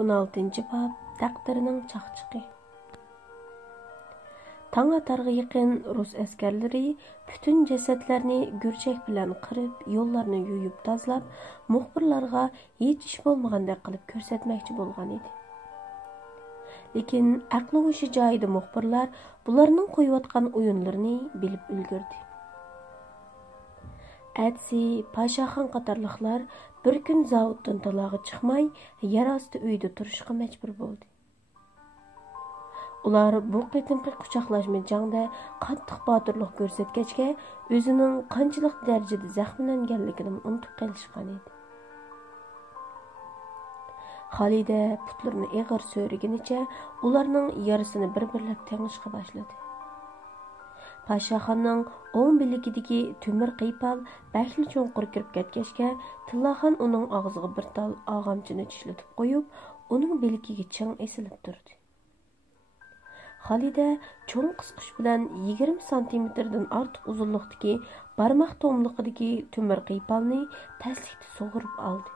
16. bab Taqdirning chaqchiqi. Taң atarga yaqin Rus askarlari bütün jasadlarni gurchak bilan qirib, yo'llarni yuyib tozalab, muxbirlarga hech ish bo'lmagandek qilib ko'rsatmoqchi bo'lgan edi. Lekin aqli o'sha joyida muxbirlar bularning qo'yayotgan o'yinlarini bilib ulgurdi. Әтsi Pashaxon qatorliqlar bir kun zavoddan talog'i chiqmay, yer osti uyda turishga majbur bo'ldi. Ular bu qitimqi quchoqlashma jangda qattiq botirlik ko'rsatgachga o'zining qanchalik darajada zaxmlanganligini unutib qolishgan edi. Xolida putlarini eg'ir so'rigunicha ularning yarasini bir-birlab tengishga boshladi. Pashaxonning o'ng biligidagi temir qiypal baxtli cho'nqir kirib ketgachga Tillaxon uning og'ziga bir tal og'amchini tishlatib qo'yib, uning biligiga ching esilib turdi. Xolida cho'ng qisqish bilan 20 santimetrdan ortiq uzunlikdagi barmoq tomliqidagi temir qiypalni taslikda sug'urib oldi.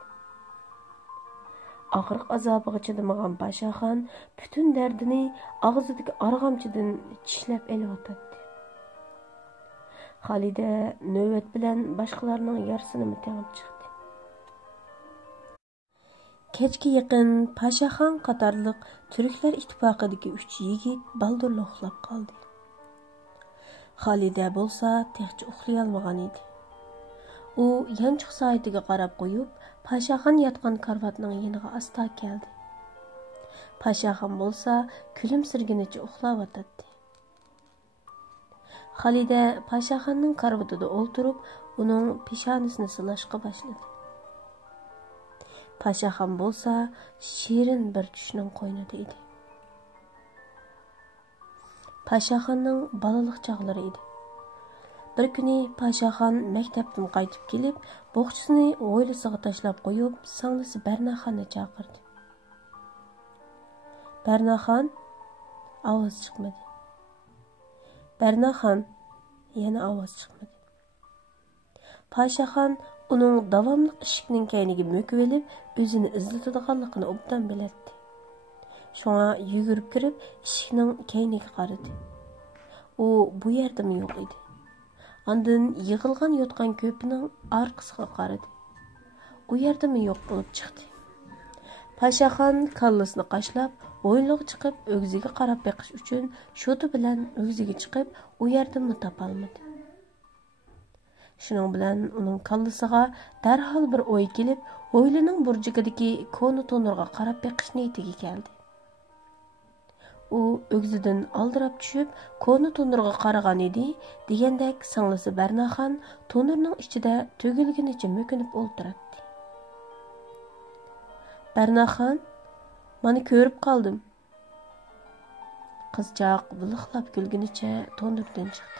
Og'riq azobiga chidamagan Pashaxon butun dardini og'zidagi arg'amchidan tishlab eliyotdi. Xolida navbat bilan boshqalarning yarısini tengib chiqdi. Kechga yaqin Pashaxon qatorliq Turklar ittifoqidagi 3 yigit baldurli uxlab qoldi. Xolida bo'lsa texchi uxlay olmagan edi. U yanchiq soatiga qarab qo'yib, Pashaxon yotgan karvatning yoniga asta keldi. Pashaxon bo'lsa kulimsirgunicha uxlab yotdi. Xolida Pashaxonning karvatida o'ltirib, uning peshanasini silashga boshladi. Pashaxon bo'lsa shirin bir tushning qo'ynida edi. Pashaxonning balalik chog'lari edi. Bir kuni Pashaxon maktabdan qaytib kelib, bo'xchisini o'ylisiga tashlab qo'yib, singlisi Barnaxonni chaqirdi. Barnaxon ovoz chiqmadi. Barnaxon yana ovoz chiqmadi. Pashaxon uning davomli eshikning kayniga mo'kib olib, o'zini izlatadiganligini obdan biladi. Shunga yugurib kirib, eshikning kayniga qaradi. U bu yerdami yo'q edi. Ondan yig'ilgan yotgan ko'pining orqasiga qaradi. U yerdami yo'q bo'lib chiqdi. Pashaxon kallasini qashlab, o'yinliq chiqib, o'g'ziga qarab beqish uchun shoti bilan o'g'ziga chiqib, u yerdan topolmadi. Shuning bilan uning kallasiga darhol bir o'y kelib, o'ylining burjigidagi koni to'nirga qarab beqish niyatiga keldi. U o'g'zidan aldirab tushib, koni to'nirga qaragan edi, degandek singlisi Barnaxon to'nirning ichida to'gilgunicha mo'kinib o'ltiradi. Barnaxon, "Mani ko'rib qoldim." Qizchaq biliqlab kulgunicha to'nirdan chiqdi.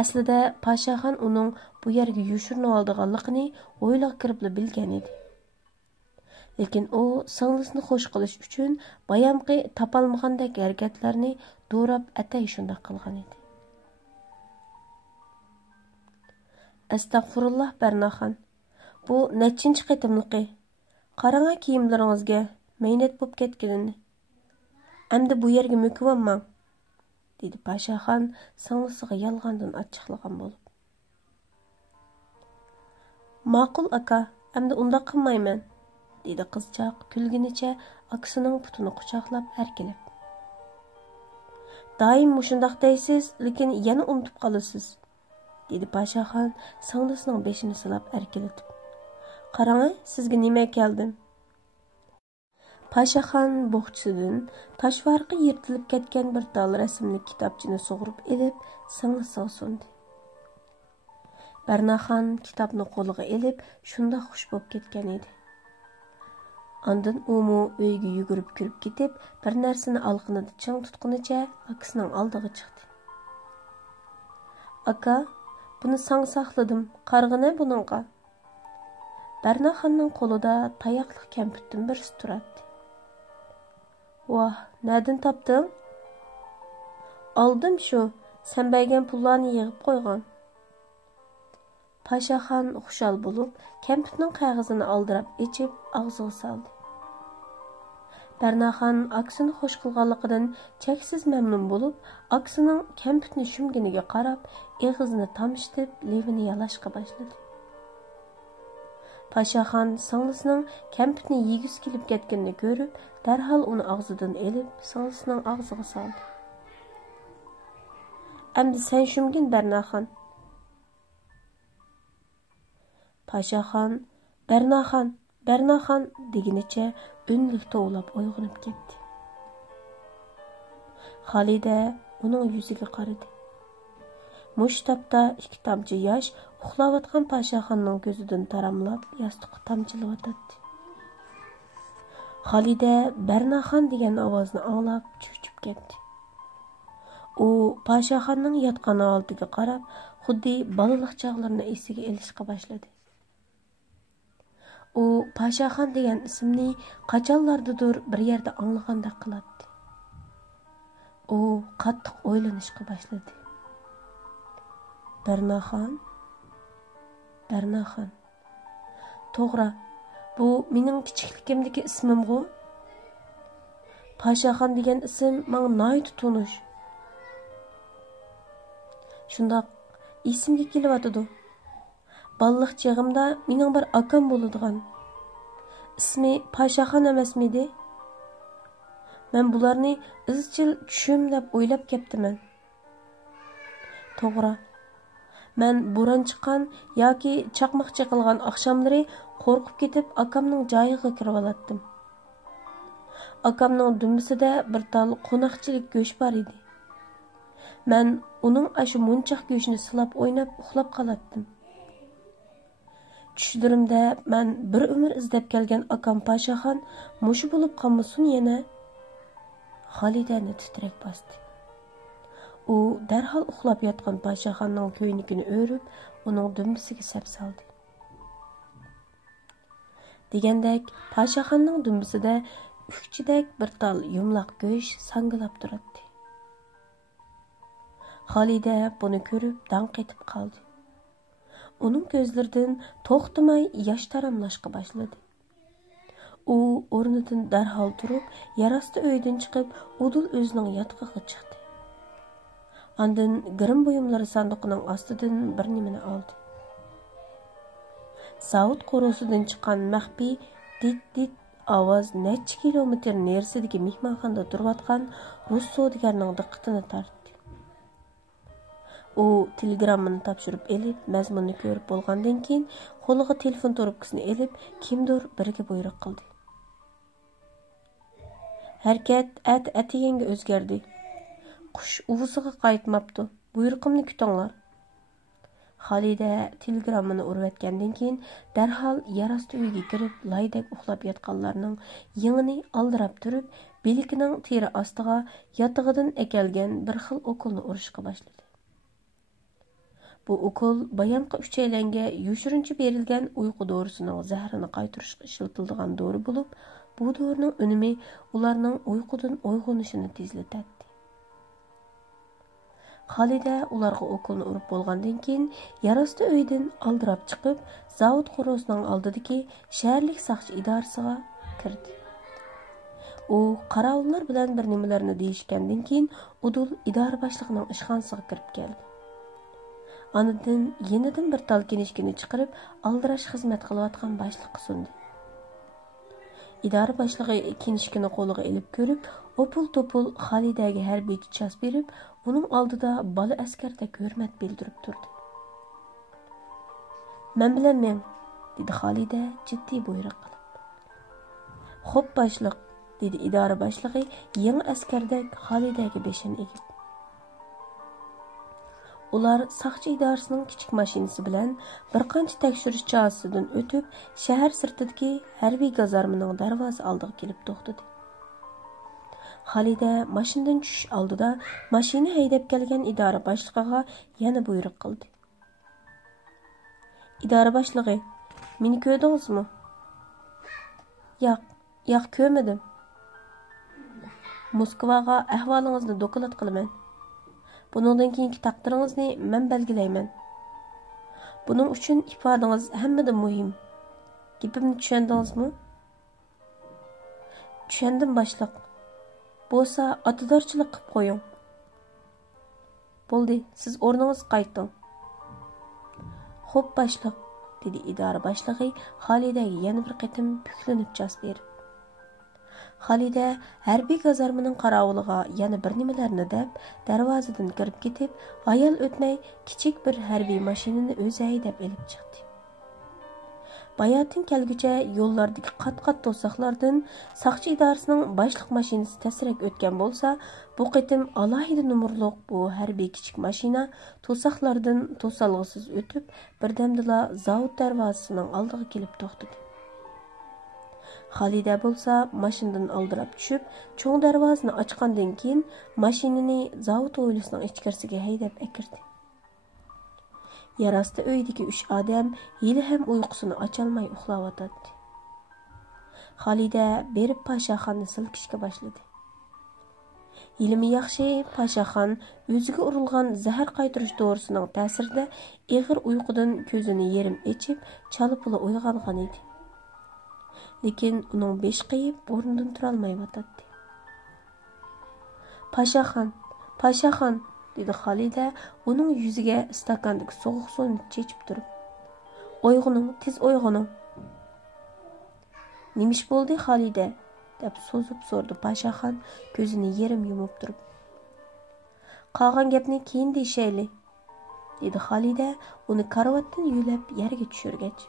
Aslida Pashaxon uning bu yerga yushirinib olganligini o'ylab kirib bilgan edi. Lekin u singlisini xush qilish uchun bayamqi topolmagandek harakatlarni do'rab atay shunday qilgan edi. Astag'firulloh Barnaxon. Bu nechinchi qitimliqi? Qarang kiyimlaringizga maynat bo'lib ketganini. Endi bu yerga mo'kibman, dedi Pashaxon singlisiga yolg'ondan achchiqlagan bo'lib. Ma'qul aka, endi undaq qilmayman, dedi qizchaq kulgunicha akasining putini quchoqlab erkilib. Doim mushundaq deysiz, lekin yana unutib qolasiz, dedi Pashaxon singlisining beshini silab erkilatib. Qarang, sizga nima keldim? Pashaxon bo'xchisidan toshvarqi yirtilib ketgan bir tal rasmli kitobchini sug'urib elib, singlisiga sundi. Barnaxon kitobni qo'liga elib, shunda xush bo'lib ketgan edi. Ondan u uyga yugurib kirib ketib, bir narsani olqinida chang tutqunicha akasining oldiga chiqdi. Aka, buni sang saqladim, qarg'ina buningga. Barnaxonning qo'lida tayoqli kamputdan birisi turadi. Vah, nereden topding? Aldım shu, sen bergan pullarni yig'ib qo'ygan. Pashaxon xushal bo'lib, kamputning qog'ozini oldirab, ichib, og'ziga soldi. Bərnaxan aksini xoş qılğanlığından çəksiz məmnun olub, aksının kəmpütni şümgeniga qarab, ağzını tamıştıb, levini yalaşqa başladı. Paşaxan sınglısının kəmpütni yegisi kelib ketkenini görüp, dərhal onu ağzıdan elib, sınglısının ağzıga saldı. Əmdi sen şümgin Bərnaxan. Paşaxan, Bərnaxan deginiçe ünlük toğlap oyğunub ketdi. Xalidə onun yüzüge qaradı. Muş tapda iki tamcı yaş uxlavatqan Paşaxanның gözüdün taramlap yastıqı tamçılıvatatdı. Xalidə Bərnaxan degen avazını anlap çöçüp ketdi. O Paşaxanның yatqan altıga qarab, xuddi balalıq çağlarını esiga elishqa başladı. O Paşaxan degan ismni qachonlardadir bir yerda anglagandek qiladi. O qattiq o'ylanishga boshladi. Bərnaxan. To'g'ri, bu mening kichikligimdagi ismim-ku. Paşaxan degan ism menga nihoyat tonish. Shundoq esimga kelyotidi. Balliq chağımda mening bir akam bo'ladigan. İsmi Paşaxan emasmidi? Men bularni izchil tushum deb o'ylab keptiman. To'g'ri. Men bo'ron chiqqan yoki chaqmoq chaqilgan oqshomlari qo'rqib ketib akamning joyiga kirib olatdim. Akamning dumbisida bir tal qo'noqchilik go'sht bor edi. Men uning ashu munchoq go'shtni silab o'ynab uxlab qolatdim. Tushlarimda men bir umr izlab kelgan akam Paşaxan mushu bo'lib qolmasin yana. Xalidani titrak bosdi. U darhol uxlab yotgan Paşaxanning ko'ynigini o'rib, uning dumbisiga sap soldi. Degandek, Paşaxanning dumbisida ukchidek bir tal yumloq go'sht sangilab turadi. Xalida buni ko'rib dang etib qoldi. Onun gözlerinden to'xtamay yosh taramlashga boshladi. U o'rnidan darhol turib, yarasti uydan chiqib, udul o'zining yotqiga chiqdi. Ondan girim buyumlari sandiqining ostidan bir nimani oldi. Zavod qo'rosidan chiqqan maxfiy dit ovoz necha kilometr narisidagi mehmonxonada turayotgan rus savdogarning diqqatini tortdi. O telegrammani topshirib elib, mazmunni ko'rib bo'lgandan keyin qo'liga telefon trubkasini elib, kimdir biriga buyruq qildi. Harakat atiyanga o'zgardi. Qush uvusiga qaytmabdi. Buyruqimni kutinglar. Xalida telegrammani urayotgandan keyin darhol yarasti uyga kirib, laydek uxlab yotganlarning yengini aldirab turib, belikining teri ostiga yotig'idan ekelgan bir xil ukulni urishga boshladi. Bu ukul bayanqı üçeylenge yuşurunca berilgen uyku doğrusunun zahrini qaytırışqa işletildiğen doğru bulup, bu doğrunun önümi ularının uykudan uyg'onishini tezletedi. Xalida ularga ukulni urib bo'lgandan keyin yarasti uydan aldirab chiqib, zavod qo'rosining oldidagi shaharlik saqchi idorasiga kirdi. U qarovullar bilan bir nimalarni deyishgandan keyin udul idora boshlig'ining ishxonasiga kirib keldi. Anadan yenidan bir tal kinishkini chiqarib, aldirash xizmat qilayotgan boshliqqa sundi. İdora boshlig'i kinishkini qo'liga elib ko'rib, opul-topul Xalidaga harbiy chas berib, uning oldida bola askarda hurmat bildirib turdi. "Men bilan men", dedi Xalida jiddiy buyruq qilib. "Xo'p, boshliq", dedi idora boshlig'i yangi askardek Xalidaga beshini egib. Ular saqchi idorasining kichik mashinasi bilan bir qancha tekshirish chorasidan o'tib, shahar sirtidagi harbiy gazarmaning darvoza oldiga kelib to'xtadi. Xalida mashinadan tushish oldida mashina haydab kelgan idora boshlig'iga yana buyruq qildi. "Idora boshlig'i, meni ko'rdingizmi?" "Yo'q, ko'rmadim. Moskvaga ahvolingizni doklad qilaman. Buningdan keyingi taqdiringizni men belgilayman. Buning uchun ifodangiz hammadan muhim. Gapimni tushundingizmi?" Düşendim başlıq. Bolsa atıdarçılıq qıp qoyun. Boldi, siz ornыңыз qaytın. Xo'p başlıq, dedi idara başlığı Xalidəyə yana bir qitim püklənib cas berib. Xalidə hərbi gazarmının qaravuluğa yana bir nimalarni deb darvozadan kirib ketib, ayol o'tmay kichik bir harbiy mashinani o'zi haydab elib chiqdi. Bayatın kelgucha yo'llardagi qat-qat to'siqlardan saqchi idorasining boshliq mashinasi tasirrak o'tgan bo'lsa, bu qitim alohida numurliq bu harbiy kichik mashina to'siqlardan to'salg'isiz o'tib, birdamdala zavod darvozasining oldiga kelib to'xtadi. Xalida bo'lsa mashinadan oldirab tushib, cho'ng darvozani ochgandan keyin mashinani zavod hovlisining ichkarisiga haydab akirdi. Yarasta uydagi 3 odam hali ham uyqusini ocholmay uxlayotdi. Xalida berib Pashaxonni silkishga boshladi. Ilmi yaxshi Pashaxon o'ziga urilgan zahar qaytirish dorisining ta'sirida ig'ir uyqudan ko'zini yerim echib, chalipula uyg'ongan edi. Lekin uning besh qayib o'rnidan tura olmayotdi. Pashaxon, dedi Xalida uning yuziga stakandagi sovuq suvni chechib turib. Uyg'oning, tez uyg'oning. Nimish bo'ldi Xalida? Deb so'zib so'rdi Pashaxon ko'zini yerim yumib turib. Qolgan gapni keyin deyshayli, dedi Xalida uni karavotdan yulab yerga tushirgach.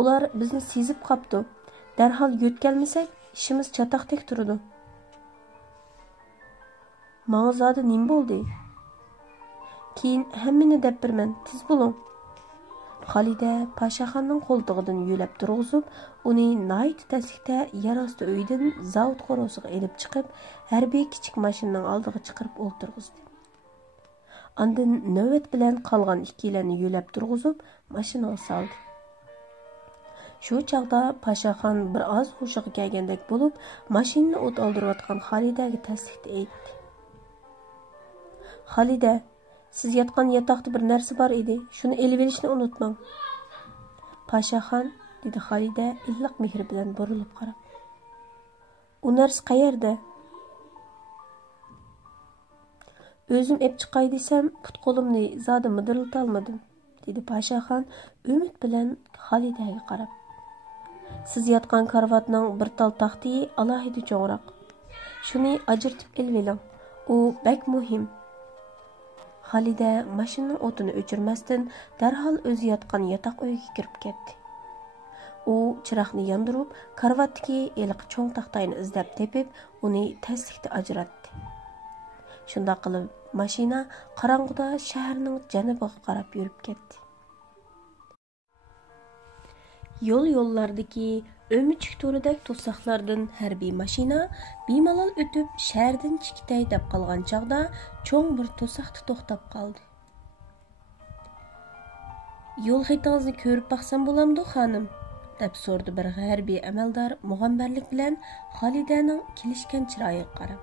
Ular bizni sezib qapti. Darhol yo'tkalmasak, ishimiz chatoqdek turadi. Mağazada nim bo'ldi? Keyin hammani deb birman, tez bo'ling. Xalida Pashaxonning qo'ltig'idan yo'lab turg'izib, uni nayt taslikda yarasta uydan zavod qorosiga elib chiqib, harbiy kichik mashinaning oldiga chiqarib o'ltirg'izdi. Ondan navbat bilan qolgan ikkilarni yo'lab turg'izib, mashinaga soldi. Shu chaqda Pashaxon bir oz hushiga kelgandek bo'lib, mashinani o't oldirayotgan Xalidaga taslikda aytdi. Xalida, siz yotgan yotoqda bir narsa bor edi. Shuni elib olishni unutmang. Pashaxon, dedi Xalida illiq mehr bilan burilib qarab. U narsa qayerda? O'zim ep chiqay desam, put-qo'limni zodi midirilta olmadim, dedi Pashaxon umid bilan Xalidaga qarab. Siz yotgan karvatning bir tal taxti alohida cho'ngroq. Shuni ajirtib elib oling. U bak muhim. Xalida mashinaning o'tini o'chirmasdan darhol o'zi yotgan yotoq uyiga kirib ketdi. U chiroqni yondirib, karvatdagi eliq cho'ng taxtayni izlab tepib, uni taslikda ajratdi. Shunda qilib, mashina qorong'uda shaharning janubiga qarab yurib ketdi. Yo'llardagi o'michik to'ridagi to'siqlardan harbiy mashina bemalol o'tib shahardan chiqitay deb qolgan chog'da cho'ng bir to'siqda to'xtab qoldi. Yo'l xaritangizni ko'rib baqsam bo'lamdi, xonim? deb so'rdi bir harbiy amaldor mug'ambarlik bilan Xalidaning kelishgan chiroyiga qarab.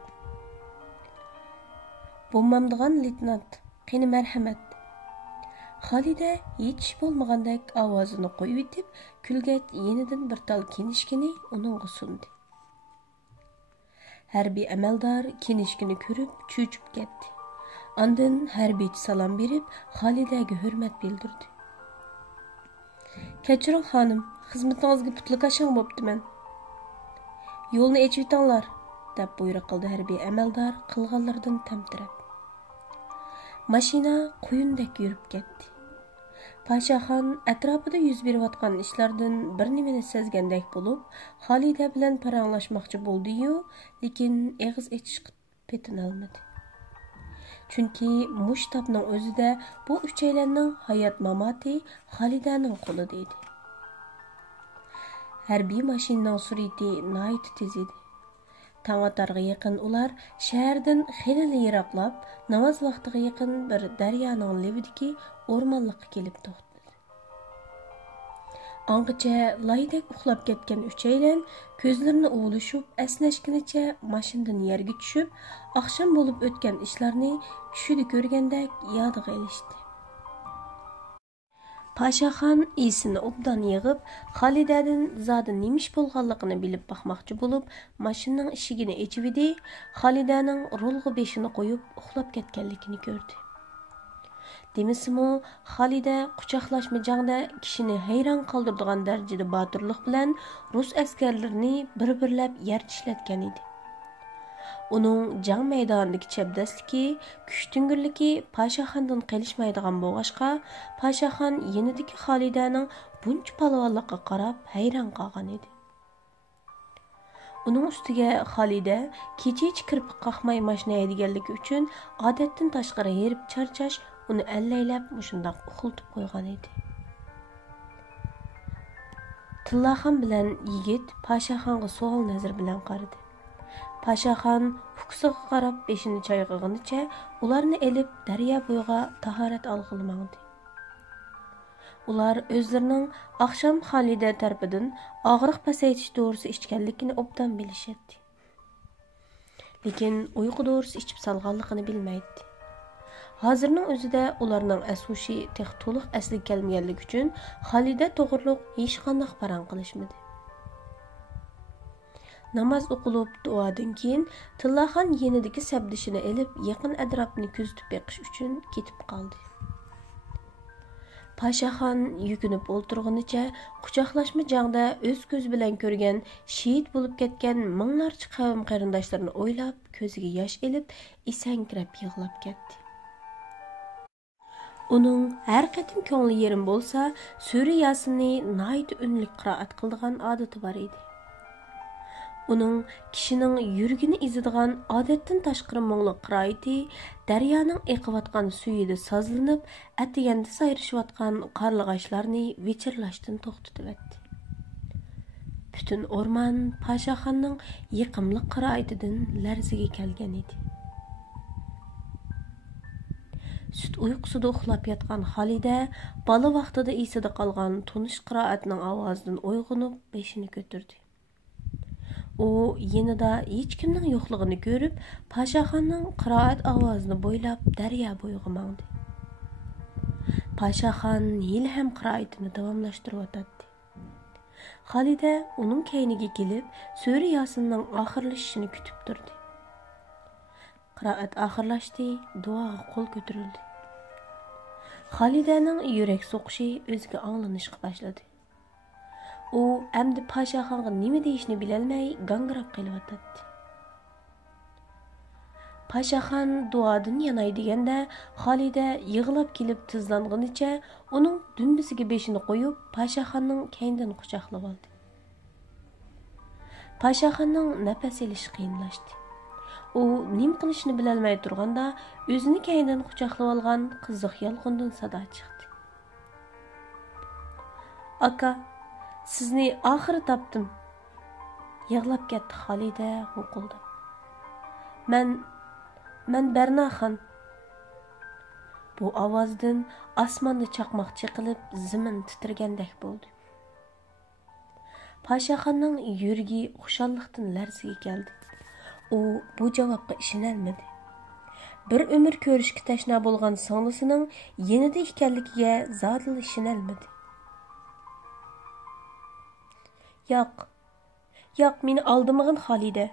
Bo'lmamdigan leytenant, qani marhamat. Xalida hech bo'lmagandek ovozini qo'yib etib, kulgach yenidan bir tal kinishkini uningga sundi. Harbiy amaldor kinishkini ko'rib cho'chib ketdi. Ondan harbiychi salom berib, Xalidaga hurmat bildirdi. Kechiring xonim, xizmatingizga putlik ashang bo'ptiman. Yo'lni echib o'tinglar, deb buyruq qildi harbiy amaldor qilganlardan tamtirab. Mashina quyundek yurib ketdi. Pashaxon atrofida yuz berayotgan ishlardan bir nimani sezgandek bo'lib, Xalida bilan paranglashmoqchi bo'ldi-yu, lekin og'iz ochish petini olmadi. Chunki mushtabning o'zida bu uchaylarning hayot mamoti Xalidaning qo'lida edi. Harbiy mashinaning surati nihoyat tez edi. Tavatarga yaqin ular shahardan xeyli yiroqlab, namoz vaqtiga yaqin bir daryoning levidagi o'rmonlikqa kelib to'xtadi. Angacha laydek uxlab ketgan uchaylan ko'zlarini ovulishib, asnashgunicha mashinadan yerga tushib, oqshom bo'lib o'tgan ishlarni tushida ko'rgandek yodiga olishdi. Paşaxon esini obdan yig'ib, Xolidadan zodi nemish bo'lganligini bilib baxmoqchi bo'lib, mashinaning eshigini ochib edi. Xolidaning rulg'i beshini qo'yib uxlab ketganligini ko'rdi. Demisimi, Xolida quchoqlashma jangda kishini hayron qoldiradigan darajada botirlik bilan rus askarlarini bir-birlab yer tishlatgan edi. Uning jang maydonidagi chapdasligi, kuch-tingirligi Paşaxondan qilishmaydigan bo'lg'ashqa, Paşaxon yenidagi Xolidaning buncha palvonlikqa qarab hayron qolgan edi. Uning ustiga Xolida kecha-kecha kirib qaqmay mashina haydaganligi uchun odatdan tashqari herib charchash uni allaylab mushundoq uxultib qo'ygan edi. Tillaxon bilan yigit Paşaxonga savol nazar bilan qaradi. Paşaxon fuksiga qarab beshini chayqag'inicha ularni elib daryo bo'yiga tahorat olg'ilmoqdi. Ular o'zlarining oqshom Xolida tarafidan og'riq pasaytish dorisi ichganligini obdan bilishadi. Lekin uyqu dorisi ichib salganligini bilmaydi. Hozirning o'zida ularning ashushi to'liq asliga kelmaganligi uchun Xolida to'g'riliq hech qanday paran qilishmadi. Namoz o'qilib duodan keyin Tillaxon yenidagi sabdishini elib yaqin atrofni kuzatib beqish uchun ketib qoldi. Paşaxon yukinib o'ltirganicha quchoqlashma jangda o'z ko'z bilan ko'rgan, shahid bo'lib ketgan minglarcha qavm qarindoshlarini o'ylab, ko'ziga yosh elib, esankirab yig'lab ketdi. Uning har qatim ko'ngli yerim bo'lsa, Sura Yasinni nayt unli qiroat qiladigan odati bor edi. Uning kishining yurgini izadigan odatdan tashqari mo'ngli qiroati daryoning eqiyotgan suyida sozlanib, atiganda sayrishayotgan qarlig'ashlarni vichirlashdan to'xtatib etdi. Butun o'rmon Paşaxonning yiqimli qiroatidan larzaga kelgan edi. Süt uyqusida uxlab yotgan Xolida bola vaqtida esida qolgan tunish qiroatning ovozidan uyg'onib, beshini ko'tardi. U yenida hech kimning yo'qligini ko'rib, Paşaxonning qiroat ovozini bo'ylab daryo bo'yiga mangdi. Paşaxon yil ham qiroatini davomlashtirib o'tadi. Xolida uning keyniga kelib, Sura Yasinning oxirlashishini kutib turdi. Qiroat oxirlashdi, duoga qo'l ko'tarildi. Xolidaning yurak so'qishi o'ziga anglanishga boshladi. U endi Paşaxonga nima deyishni bilolmay gangrab qelyotdi. Paşaxon duodan yanay deganda Xolida yig'lab kelib tizlanganicha uning dumbisiga beshini qo'yib Paşaxonning keynidan quchoqlab oldi. Paşaxonning nafas olishi qiyinlashdi. U nim qilishni bilolmay turganda o'zini keynidan quchoqlab olgan qiziq yolg'ondan sado chiqdi. Aka, sizni oxiri topdim. Yig'lab ketdi Xolida g'uqildab. Men Bernaxon. Bu ovozdan osmonda chaqmoq chiqilib, zamin titragandek bo'ldi. Paşaxonning yuragi xushallikdan larzaga keldi. U bu javobga ishonolmadi. Bir umr ko'rishga tashna bo'lgan singlisining yenida ekanligiga zodil ishonolmadi. Yo'q, meni aldamag'in Xolida,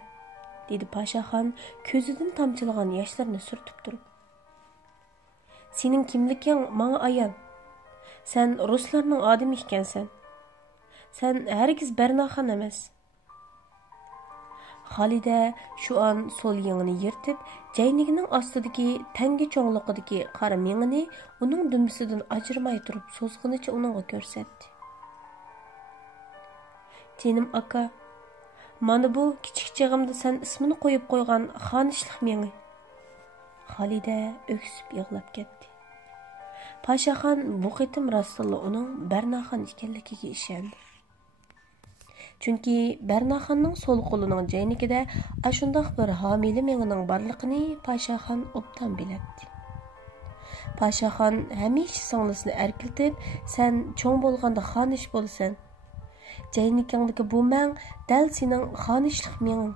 dedi Paşaxon ko'zidan tomchilagan yoshlarni surtib turib. Sening kimliging menga ayon. Sen ruslarning odami ekansan. Sen hargiz Bernaxon emas. Xolida shu an sol yengini yirtib, jaynigining ostidagi tanga cho'ngliqidagi qora mengini uning dumbisidan ajrimay turib so'zg'inicha uningga ko'rsatdi. Jenim aka, mana bu kichik chig'imda sen ismini qo'yib qo'ygan xonishlik mengi. Xolida o'ksib yig'lab ketdi. Paşaxon bu qitim rasulullo uning Bernaxon ekanligiga ishondi. Chunki Bernaxonning so'l qo'lining jaynigida ashundoq bir homila mengining borligini Paşaxon obdan biladi. Paşaxon hamisha singlisini erkiltib, sen cho'ng bo'lganda xonish bo'lsan. Jaynikingdagi bu mang dal sening xonishlik menging.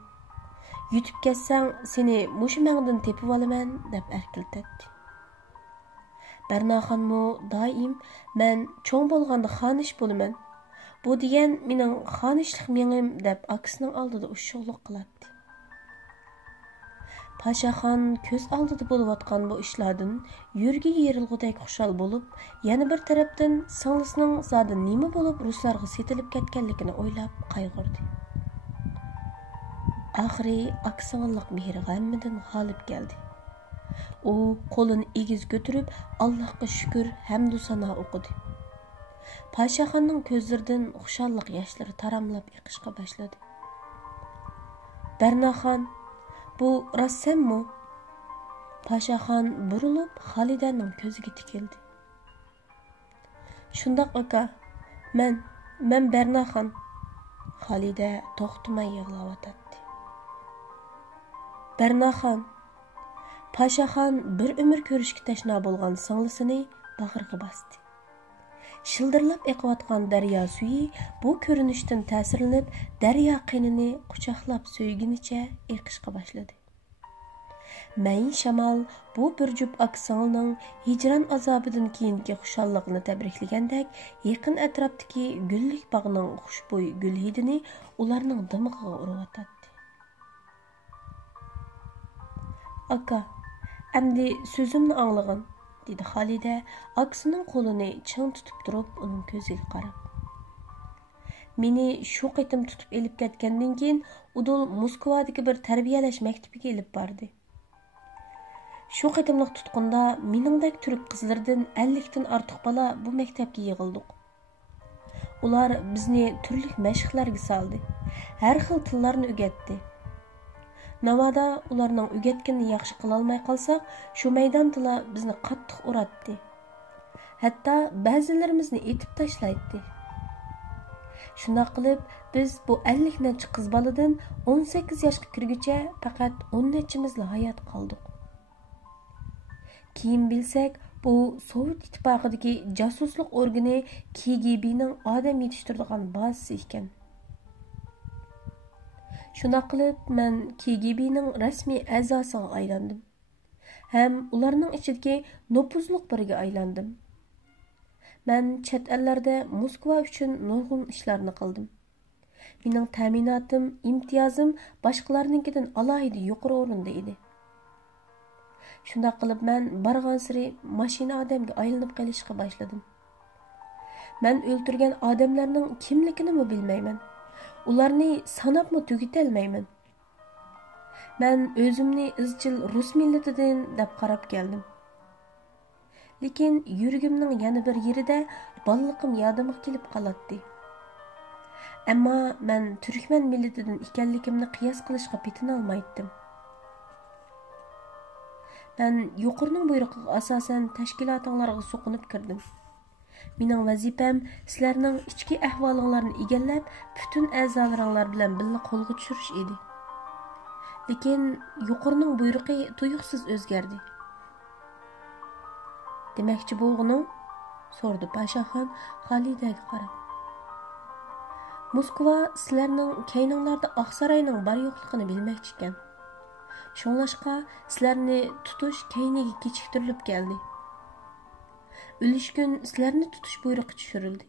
Yutib ketsang, seni mushu mangdan tepib olaman deb erkiltadi. Bərnaxanmı daim mən çoğ bolğanda xaniş boluman. Bu degan mening xanişlik mengim deb akisining oldida uşuqluq qiladi. Paşaxon ko'z oldida bo'layotgan bu ishlardan yurgi yerilgudek xushal bo'lib, yana bir tarafdan singlisining zodi nima bo'lib ruslarga setilib ketganligini o'ylab qayg'urdi. Oxiri aksingliq mehri g'ammidan g'olib keldi. U qo'lini egiz ko'tarib, Allohga shukr, hamd va sano o'qidi. Paşaxonning ko'zlaridan xushallik yoshlari taramlab yiqishga boshladi. Bərnaxon, bu rassammi? Paşaxon burilib Xolidaning ko'ziga tikildi. Shundoq aka, men Bərnaxon. Xolida to'xtamay yig'layotdi. Bərnaxon, Paşaxon bir umr ko'rishga tashna bo'lgan singlisini bag'riga bosdi. Shildirlab eqiyotgan daryo suyi bu ko'rinishdan ta'sirlanib, daryo qinini quchoqlab so'ygunicha eqishga boshladi. Mayin shamol bu bir jup aksangning hijron azobidan keyingi xushalligini tabriklagandek, yaqin atrofdagi gullik bog'ning xushbo'y gul hidini ularning dimig'iga urayotdi. Aka, endi so'zimni anglag'in, dedi Xolida akisining qo'lini ching tutib turib uning ko'ziga qarab. Meni shu qitim tutib elib ketgandan keyin udul Moskvadagi bir tarbiyalash maktabiga elib bordi. Shu qitimliq tutqunda meningdek turk qizlardan 50 dan ortiq bola bu maktabga yig'ildik. Ular bizni turli mashqlarga soldi. Har xil tillarni o'rgatdi. Navada ularning o'rgatganini yaxshi qila olmay qolsak, shu maydondala bizni qattiq uratdi. Hatto ba'zilarimizni etib tashlaydi. Shunday qilib, biz bu 50 necha qiz boladan 18 yoshga kirguncha faqat 10 nechimizla hayot qoldik. Keyin bilsak, bu Sovet ittifoqidagi jasuslik organi KGB'ning odam yetishtiradigan bazasi ekan. Shuna qilib, men KGB'ning rasmiy a'zosiga aylandim. Ham ularning ichidagi nopuzliq biriga aylandim. Men chet ellarda Moskva uchun nurg'un ishlarni qildim. Mening ta'minotim, imtiyozim boshqalarninkidan alohida yuqori o'rinda edi. Shunda qilib men bargan siri mashina odamga aylanib qolishga boshladim. Men o'ltirgan odamlarning kimligini bilmayman. Ularni sanabmı tügütelmeymen. Men özümni izchil Rus milletidan deb qarab keldim. Lekin yuragimning yana bir yerida balliqim yodimga kelib qolatdi. Ammo men Turkman milletidan ekanligimni qiyos qilishga petina olmaydim. Men yuqorining buyrug'iga asosan tashkilotlarga so'qinib kirdim. Mening vazifam sizlarning ichki ahvolinglarni egallab, butun a'zolaringlar bilan birga qo'lga tushirish edi. Lekin yuqorining buyrug'i tuyuqsiz o'zgardi. Demakchi bo'g'ini? So'rdi Paşaxon Xolidaga qarab. Moskva sizlarning keyninglarda Oqsaroyning bar yo'qligini bilmoqchi ekan. Shunlashqa sizlarni tutish keyniga kechiktirilib keldi. Ülüşkün sizlarni tutuş buyrug'i tushirildi.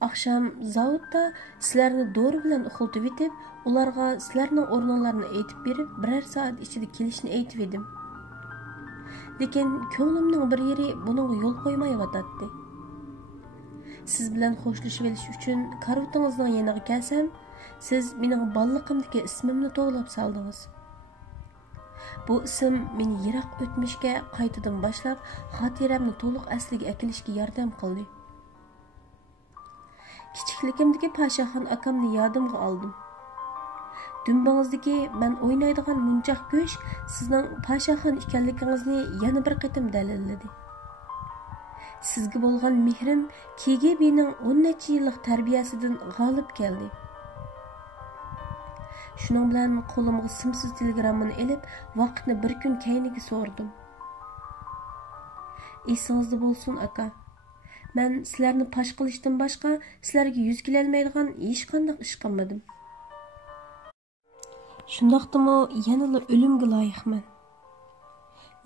Akşam zavodda sizlarni dori bilan uxlatib etib, ularga sizlarning o'rninglarni aytib berib, birer soat ichida kelishni aytib edim. Lekin ko'nglimning bir yeri buningga yo'l qo'ymayotdi. Siz bilan xo'shlashib olish uchun karutingizning yoniga kelsam, siz mening balliqimdagi ismimni to'g'lab soldingiz. Bu ism meni yiroq o'tmishga qaytadan boshlab, xotiramni to'liq asliga akilishga yordam qildi. Kichikligimdagi Paşaxon akamni yodimga oldim. Dumbangizdagi men o'ynaydigan munchoq go'sh sizning Paşaxon ekanligingizni yana bir qatim dalilladi. Sizga bo'lgan mehrim KGB'ning 10 necha yillik tarbiyasidan g'olib keldi. Shuning bilan qo'limga simsiz telegramini elib, vaqtni bir kun keyiniga so'rdim. Esingizda bo'lsin aka. Men sizlarni pash qilishdan boshqa sizlarga yuz kelolmaydigan hech qanday ish qilmadim. Shundaqdimi yanada o'limga loyiqman.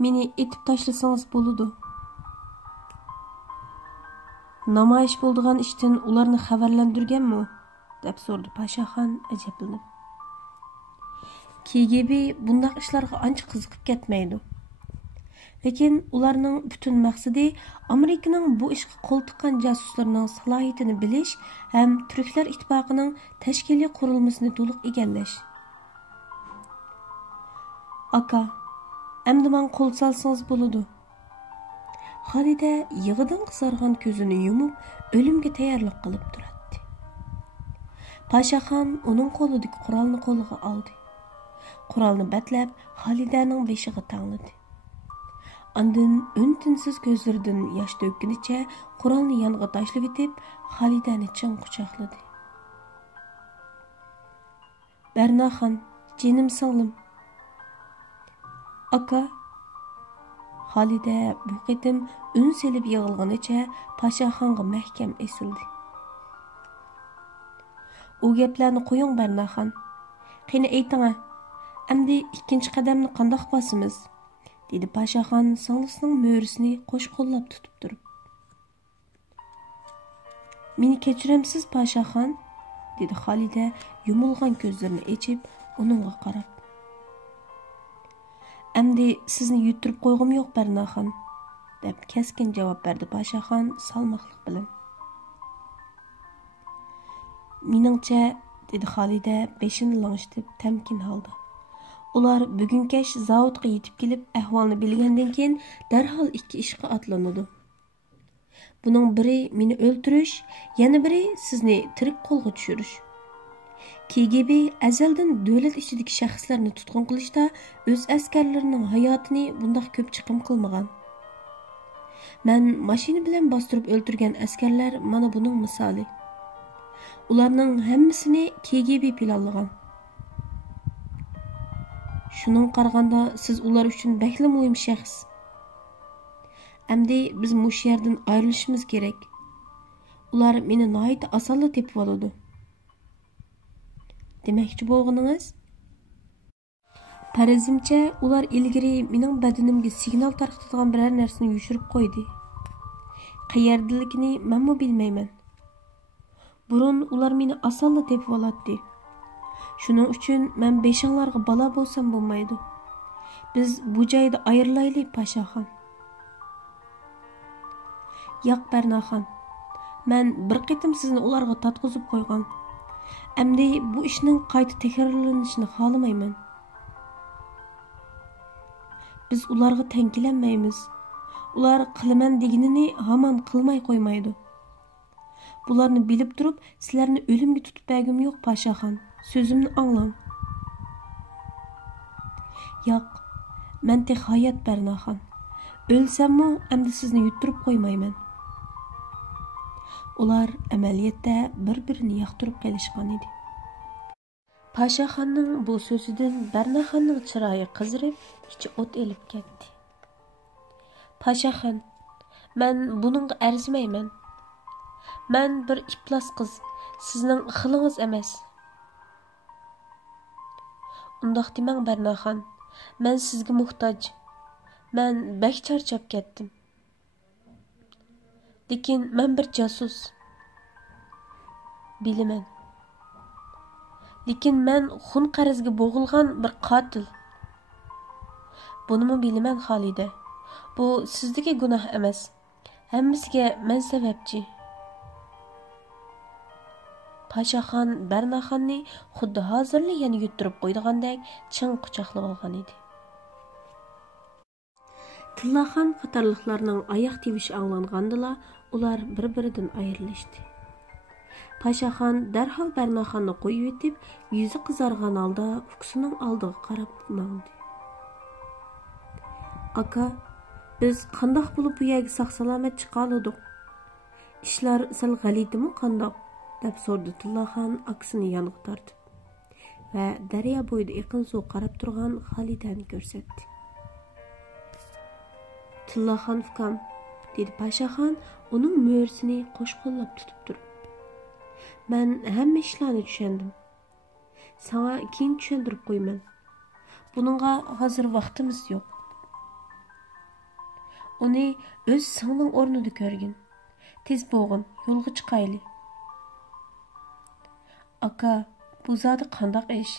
Meni etib tashlasangiz bo'ladi. Namoyish bo'ldigan ishdan ularni xabarlantirganmi? deb so'radi Pashaxon ajablanib. KGB bundaq ishlarga ancha qiziqib ketmaydi. Lekin ularning butun maqsadi Amerikaning bu ishga qo'l tiqqan jasuslarning salohiyatini bilish ham Turklar ittifoqining tashkiliy qurilmasini to'liq egallash. Aka, endi men qo'l solsangiz bo'ladi. Xolida yig'idan qizargan ko'zini yumib, o'limga tayyorlik qilib turadi. Pashaxon uning qo'lidagi qurolni qo'liga oldi. Qurolni batlab Xolidaning beshiga tangladi. Andın ün-tinsiz gözlerinden yaş dökkeniçe Qur'an'ı yanıga tashlab etib, Xolidani chin quchoqladi. Bernaxon, jinim singlim. Aka. Xolida bu qitim ün selib yig'ilganicha Pashaxonga mahkam esildi. U gaplarni qo'ying Bernaxon. Qani ayting, endi ikkinchi qadamni qandoq bosamiz? dedi Pashaxon singlisining mo'risini qo'sh qo'llab tutib turib. Meni kechiramsiz Pashaxon? dedi Xolida yumilgan ko'zlarini ochib uningga qarab. Endi sizni yutirib qo'yg'im yo'q Bernaxon, deb keskin javob berdi Pashaxon salmoqlik bilan. Meningcha, dedi Xolida beshini lang'ishtirib tamkin holda. Ular bugun kech zavodga yetib kelib, ahvolni bilgandan keyin darhol ikki ishga atlanadi. Buning biri meni o'ldirish, yana biri sizni tirik qo'lga tushirish. KGB azaldan davlat ichidagi shaxslarni tutqun qilishda o'z askarlarining hayotini bundoq ko'p chiqim qilmagan. Men mashina bilan bostirib o'ldirgan askarlar mana buning misoli. Ularning hammasini KGB planlagan. Şunun qaraganda siz ular uchun bakli muhim shaxs. Endi biz mush yerdan ayrilishimiz kerak. Ular meni nihoyat osonla tepib oladi. Demakchi bo'lganingiz? Parazimcha ular ilgari mening badanimga signal tarqatadigan biror narsani yushirib qo'ydi. Qayerdaligini menmi bilmayman. Burun ular meni osonla tepib oladi. Shuning uchun men beshinglarga balo bo'lsam bo'lmaydi. Biz bu joyda ayrilaylik Pashaxon. Yo'q Bernaxon. Men bir qitim sizni ularga tatqizib qo'ygan. Endi bu ishning qayta takrorlanishini xohlamayman. Biz ularga tankilanmaymiz. Ular qilaman deganini hamon qilmay qo'ymaydi. Bularni bilib turib, sizlarni o'limga tutib bergim yo'q Pashaxon. Sözümni anglang. Yo'q, men tek hayot Bernaxon. O'lsammi, endi sizni yutirib qo'ymayman. Ular amaliyotda bir-birini yoqtirib qolishgan edi. Pashaxonning bu so'zidan Bernaxonning chiroyi qizirib, ichi o't elib ketdi. Pashaxon, men buningga arzimayman. Men bir iflos qiz, sizning xilingiz emas. Undaq demang Bernaxon, men sizga muhtoj. Men bak charchab ketdim. Lekin men bir jasus. Bilaman. Lekin men xun qarzga bo'g'ilgan bir qotil. Bunimi bilaman Xolida. Bu sizdagi gunoh emas. Hammasiga men sababchi. Pashaxon Bernaxonni xuddi hozirli yana yutirib qo'ydigandek chin quchoqlab olgan edi. Tillaxon qatorliqlarning oyoq tevishi anglangandila, ular bir-biridan ayrilishdi. Pashaxon darhol Bernaxonni qo'yib etib, yuzi qizargan holda ukisining oldiga qarab mangdi. Aka, biz qandoq bo'lib bu yerga sog'-salomat chiqaladik? Ishlar sal g'alitimi qandoq? deb so'rdi Tillaxon aksini yoniga tortib va daryo bo'yida iqin suv qarab turgan Xolidani ko'rsatdi. Tillaxon ukam, dedi Pashaxon uning mo'risini qo'sh qo'llab tutib turib. Men hamma ishlarni tushundim. Sana keyin tushuntirib qo'yman. Buningga hozir vaqtimiz yo'q. Uni o'z singling o'rnida ko'rgin. Tez bo'g'in, yo'lga chiqayli. Aka, bu zodi qandaq ish?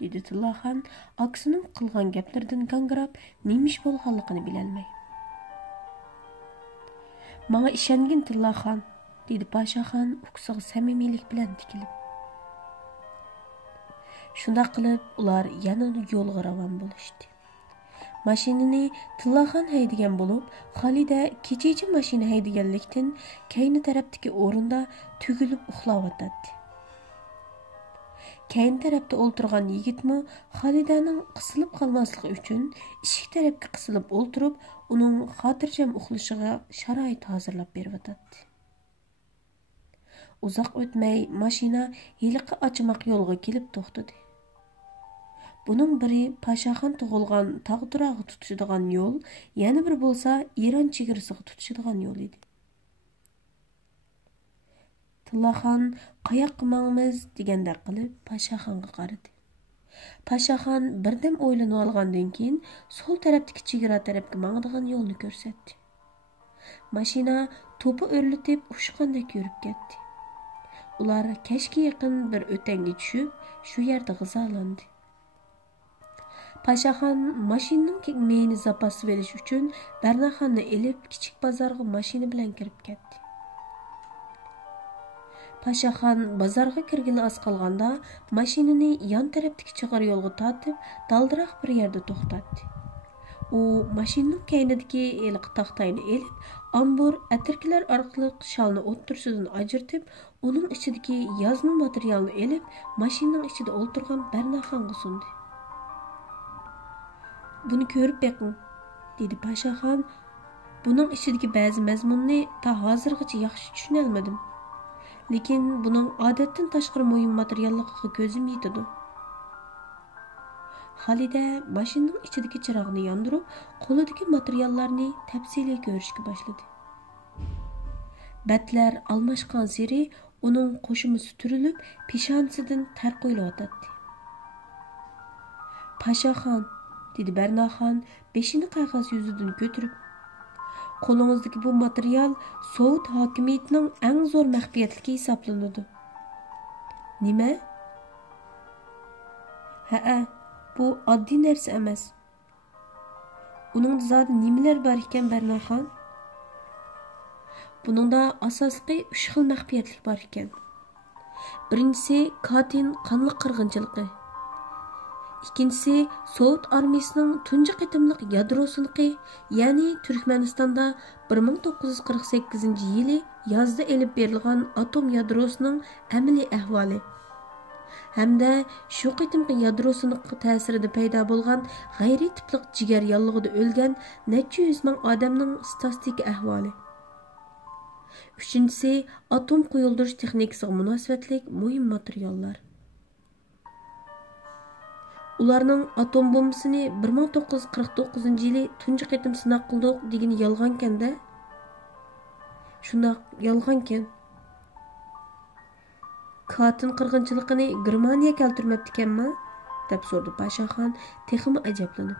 Dedi Tillaxon, akasining qilgan gaplaridan gangirab, nima ish bo'lganligini bilolmay. Menga ishongin Tillaxon, dedi Pashaxon uksiga samimiylik bilan tikilib. Shunday qilib, ular yana yo'lga ravon bo'lishdi. Mashinani Tillaxon haydagan bo'lib, Xolida kechichi mashina haydaganlikdan keyni tarafdagi o'rinda tugilib uxlayotdi. Keyin tarafda o'ltirgan yigitmi Xolidaning qisilib qolmasligi uchun eshik tarafga qisilib o'ltirib, uning xotirjam uxlashiga sharoit hozirlab beribdi. Uzoq o'tmay mashina heliqi ochmoq yo'lga kelib to'xtadi. Buning biri Pashaxon tug'ilgan tog'turog'i tutishadigan yo'l, yana bir bo'lsa Eron chegarasiga tutishadigan yo'l edi. Tillaxon qayoqqa mangmiz degandek qilib Pashaxonga qaradi. Pashaxon birdam o'ylanib olgandan keyin sol tarafdagi chegara tarafga mangadigan yo'lni ko'rsatdi. Mashina to'pi o'rlatib ushqandek yurib ketdi. Ular kashga yaqin bir o'tanga tushib, shu yerda g'izalandi. Pashaxon mashinaning meyni zapas verish uchun Barnaxonni elib kichik bozorga mashina bilan kirib ketdi. Pashaxon bozorga kirgili az qolganda mashinani yon tarafdagi chig'ir yo'lga tortib, daldiroq bir yerda to'xtatdi. U mashinaning keynidagi eliq taxtayni elib, ambur atirkilar orqali shalni o'ttirisidan ajratib, uning ichidagi yozma materialni elib, mashinaning ichida o'ltirgan Barnaxonga sundi. Buni ko'rib beqing, dedi Pashaxon. Buning ichidagi ba'zi mazmunni ta hozirgacha yaxshi tushuna olmadim. Lekin buning odatdan tashqari muhim materialligiga ko'zim yetadi. Xolida mashinaning ichidagi chiroqni yondirib, qo'lidagi materiallarni tafsiliy ko'rishga boshladi. Batlar almashgan siri uning qo'shimisi turilib, peshonasidan tar qo'yilayotdi. Pashaxon, dedi Barnaxon beshini qog'oz yuzidan ko'tarib, qo'lingizdagi bu material Sovet hokimiyatining eng zo'r maxfiyatligi hisoblanadi. Nima? Ha, bu oddiy narsa emas. Uning zodi nimalar bor ekan Barnaxon? Buningda asosiy 3 xil maxfiyatlik bor ekan. Birinchisi Katin qonli qirg'inchiligi. İkincisi, Sovet armiyasının tunji qitimliq yadrosunqi, ya'ni Turkmenistonda 1948 yili yozda elib berilgan atom yadrosuning amaliy ahvoli. Hamda shu qitimqi yadrosuning ta'sirida paydo bo'lgan g'ayri tipliq jigar yollig'ida o'lgan necha yuz ming odamning statistik ahvoli. Uchinchisi, atom qo'yildirish texnikasiga munosabatlik muhim materiallar. Ularning atom bombasini 1949 yili tunji qitim sinaq qildik degani yolg'onkanda. Shundoq yolg'onkan. Katin qirg'inchiligini Germaniya keltirmabdi-kanmi? deb so'radi Pashaxon texmi ajablanib.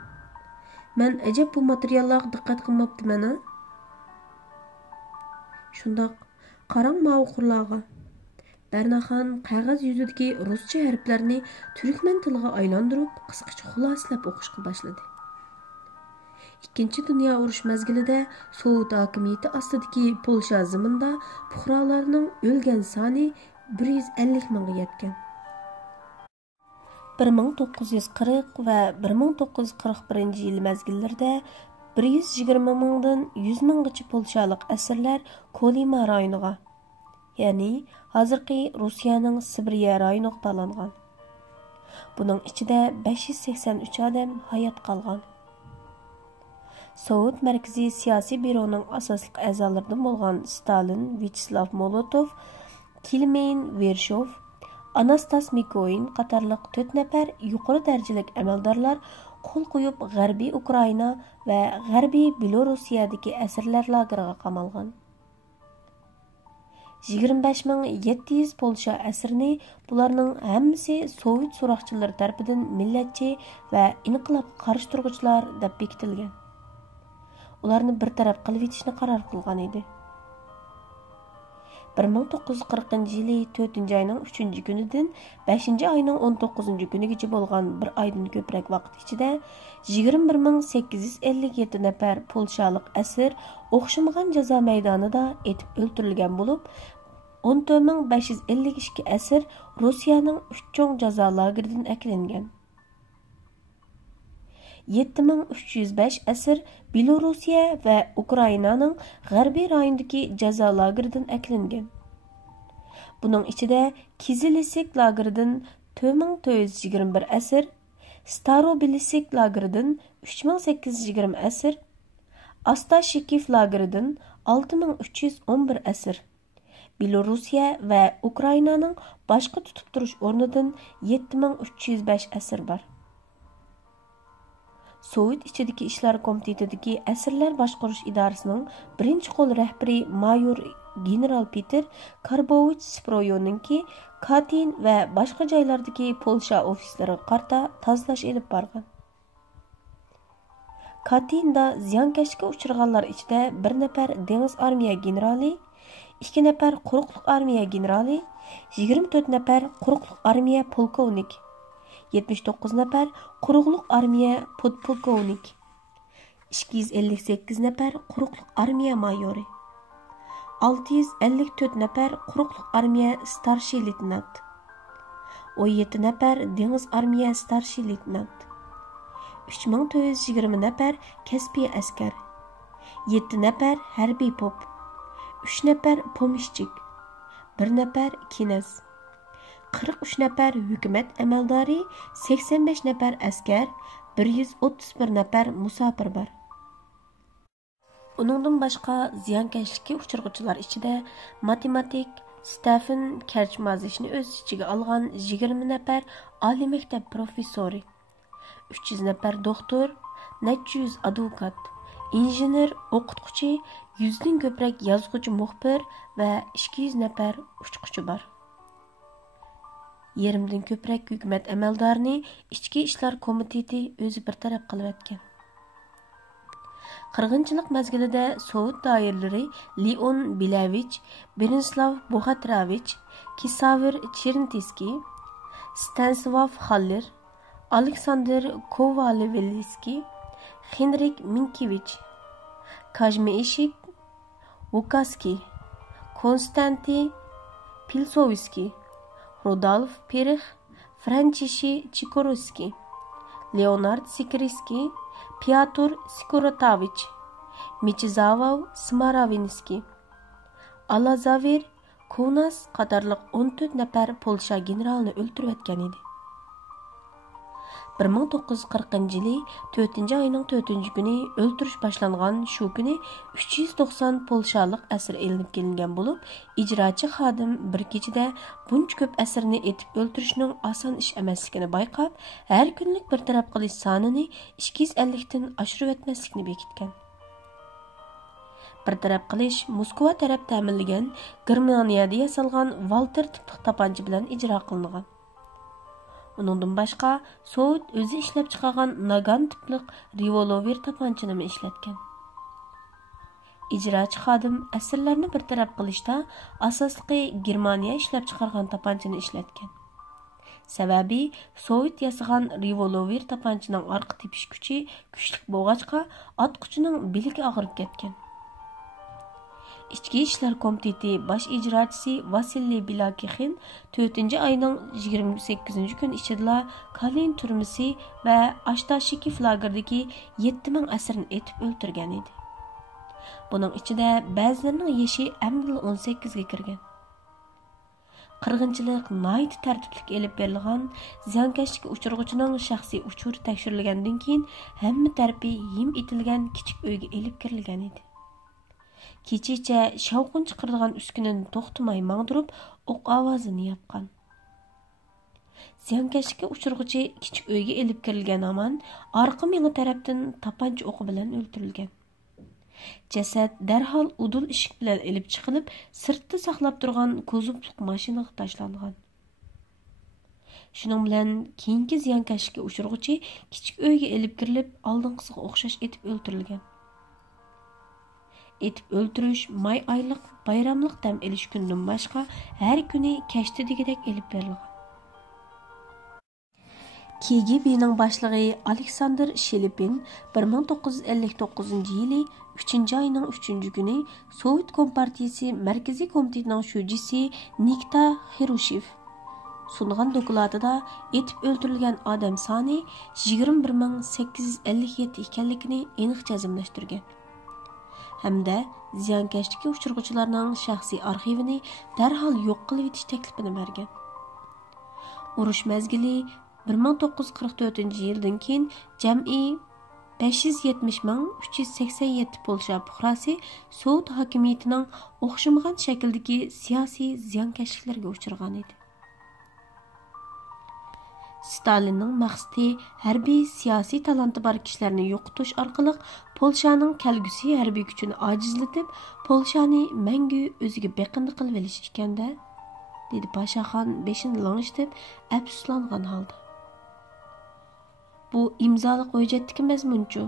Men ajab bu materiallarga diqqat qilmabdiman-a? Shundoq qarang ma'qullarga. Barnaxon qog'oz yuzidagi ruscha harflarni turkman tiliga aylantirib, qisqacha xulosalab o'qishga boshladi. Ikkinchi dunyo urush mezgilida Sovet hokimiyati ostidagi Polsha zaminda fuqarolarning o'lgan soni 150 mingga yetgan. 1940 va 1941 yil mezgillarida 120 mingdan 100 minggacha polshalik asirlar Kolima rayoniga, ya'ni hozirgi Rossiyaning Sibiriya rayoniga palangan. Buning ichida 583 odam hayot qolgan. Sovet Markaziy siyosiy byuroning asosli a'zolaridan bo'lgan Stalin, Vyacheslav Molotov, Kilmeyn Vershov, Anastas Mikoyin qatorliq 4 nafar yuqori darajalik amaldorlar qo'l qo'yib G'arbiy Ukraina va G'arbiy Belorussiyadagi asirlar lageriga qamalgan. 25700 Polsha asirini bularning hammasi Sovet so'roqchilari tarafidan millatchi va inqilob qarshi turg'uvchilar deb bekitilgan. Ularni bir taraf qilib etishni qaror qilgan edi. 1940 yılı 4 ayının 3 günüdün 5 ayının 19 günügece bolğan bir aydan köprek vaqt içinde 21857 nefer Polşalıq əsir oxşamagan jaza meydanında etib öldürülgen bolup 14552 əsir Rusiyanın 3 çoğ jaza lageridan eklengen. 7305 əsir Belorusiya ve Ukraynanın G'arbiy rayonundaki jaza lageridan eklengen. Bunun içinde Kizilisik lageridan 4421 əsir, Starobilisik lageridan 3820 əsir, Astashikov lageridan 6311 əsir, Belorusiya ve Ukraynanın başka tutup duruş ornudan 7305 əsir var. Sovet içideki işler komitetideki əsirler başqaruş idarəsinin birinci qol rəhberi mayor general Peter Karbovich Sproyonunki Katyn ve başka jaylardaki Polşa ofisleri qarta tazlaş elip bargan. Katynda ziyankeşlikka uçurganlar içinde bir nefer Deniz Armiya generali, 2 nefer Quruqluq Armiya generali, 24 nefer Quruqluq Armiya polkovnik, 79 nefer Quruqluq Armiya podpolkovnik, 258 nefer Quruqluq Armiya mayori, 654 nefer Quruqluq Armiya starshi leytenant, 17 nefer Deniz Armiya starshi leytenant, 3420 nefer kesbiy askar, 7 nefer harbiy pop, 3 nefer pomishchik, 1 nefer kinez, 43 nefer hükümet əməldari, 85 nefer askar, 131 nefer musafir var. Onundan başka ziyankeşlikka uçurğuchilar içinde matematik Stefan Kerchmazishni öz içiga algan 20 nefer ali mektep professori, 300 nefer doktor, 400 advokat, injener, o'qituvchi, 100 dan ko'proq yozuvchi muxbir ve 200 nefer uçquchi var. 20 dan ko'proq hukumat amaldarini ichki ishlar komiteti o'zi bir taraf qilib etgan. Qirg'inchilik mezgilida Sovet doiralari Leon Bilavich, Benislav Bohatrovich, Kisavir Cherntiskiy, Stanislav Haller, Aleksandr Kovalevskiy, Henrik Minkevich, Kazimierz Vukaskiy, Konstantin Pilsovskiy, Rudolf Perix, František Chikorovskiy, Leonard Sikirskiy, Pyotr Skorotovich, Mechizavov Smaravinskiy, Alazavir Kunas qatarlıq 14 nefer Polşa generalini öldürüp etken idi. 1940 yılı 4 ayının 4 günü öldürüş başlanğan şu günü 390 Polşalıq əsir elinip gelingen bulup, icraçı xadim bir keçide bunç köp əsirni etip öldürüşünün asan iş emasligini bayqab, her günlük bir taraf qilish sanını 250'den aşırı etmeslikini bekitken. Bir taraf qilish Moskva taraf ta'minlagan Germaniyada yasalgan Walter tiplik tapanca bilan icra qilingan. Onundan başka Sovet özü işlep çıkargan Nagant tiplik revolver tapançını işletken. İcraçı xadim əsirlerini bir taraf qilishda asaslıqı Germaniya işlep çıkargan tapançını işletken. Sebebi Sovet yasagan revolver tapançının arka tepiş gücü güçlük boğaçqa atqıcının biligi ağırıp ketken. İçki İşler Komiteti baş icraçısı Vasily Bilakixin 4 ayının 28 gün içidila Kalin türmüsü ve Astashikov lagerdeki 7000 əsirni etip öldürgen idi. Bunun içinde bazılarının yaşı əmdil 18'ge kirgen. Qırğınçılık nayit tertiplik elip berilgan, ziyankeşlikka uçurğuchining şahsiy uçuru tekshirilgandan keyin hamma tarafi yem etilgan kichik uyga elip kirilgan idi. Kechicha shavqin chiqaradigan uskunani to'xtamay mangdirib, o'q ovozini yapgan. Ziyankeşlikka uçurğuchi kichik uyga elip kirilgan aman orqa meni tarafdan tapancha o'qi bilan o'ldirilgan. Jasad darhol udul eshik bilan elib chiqilib, sirtda saqlab turgan kozubluq mashinaga tashlangan. Shuning bilan keyingi ziyankeşlikka uçurğuchi kichik uyga elib kirilib, oldinqisiga o'xshash etib o'ldirilgan. etib o'ltirish, may oylik bayramlik dam elish kunidan boshqa har kuni kechda degidek elib berilgan. KGB'ning boshlig'i Aleksandr Shelipin 1959 yili 3-oyning 3-kuni Sovet Kompartiyasi Markaziy komitetining shujisi Nikita Xrushev sungan dokladida etib o'ldirilgan odam soni 21857 ekanligini aniq jazmlashtirgan. Hamda ziyonkashlikka uchrag'uvchilarning shaxsiy arxivini darhol yo'q qilib etish taklifini bergan. Urush mezgili 1944 yildan keyin jami 570,387 Polsha fuqarosi Sovet hokimiyatining o'xshamagan shakldagi siyosiy ziyonkashliklarga uchragan edi. Stalinning maqsadi harbiy siyosiy talanti bor kishilarni yo'qotish orqali Polshaning kelgusi harbiy kuchini ojizlatib, Polshani mangu o'ziga beqindi qilib olish ekanda, dedi Pashaxon beshini lang'ishtirib, afsuslangan holda. Bu imzoliq hujjatdagi mazmunchu.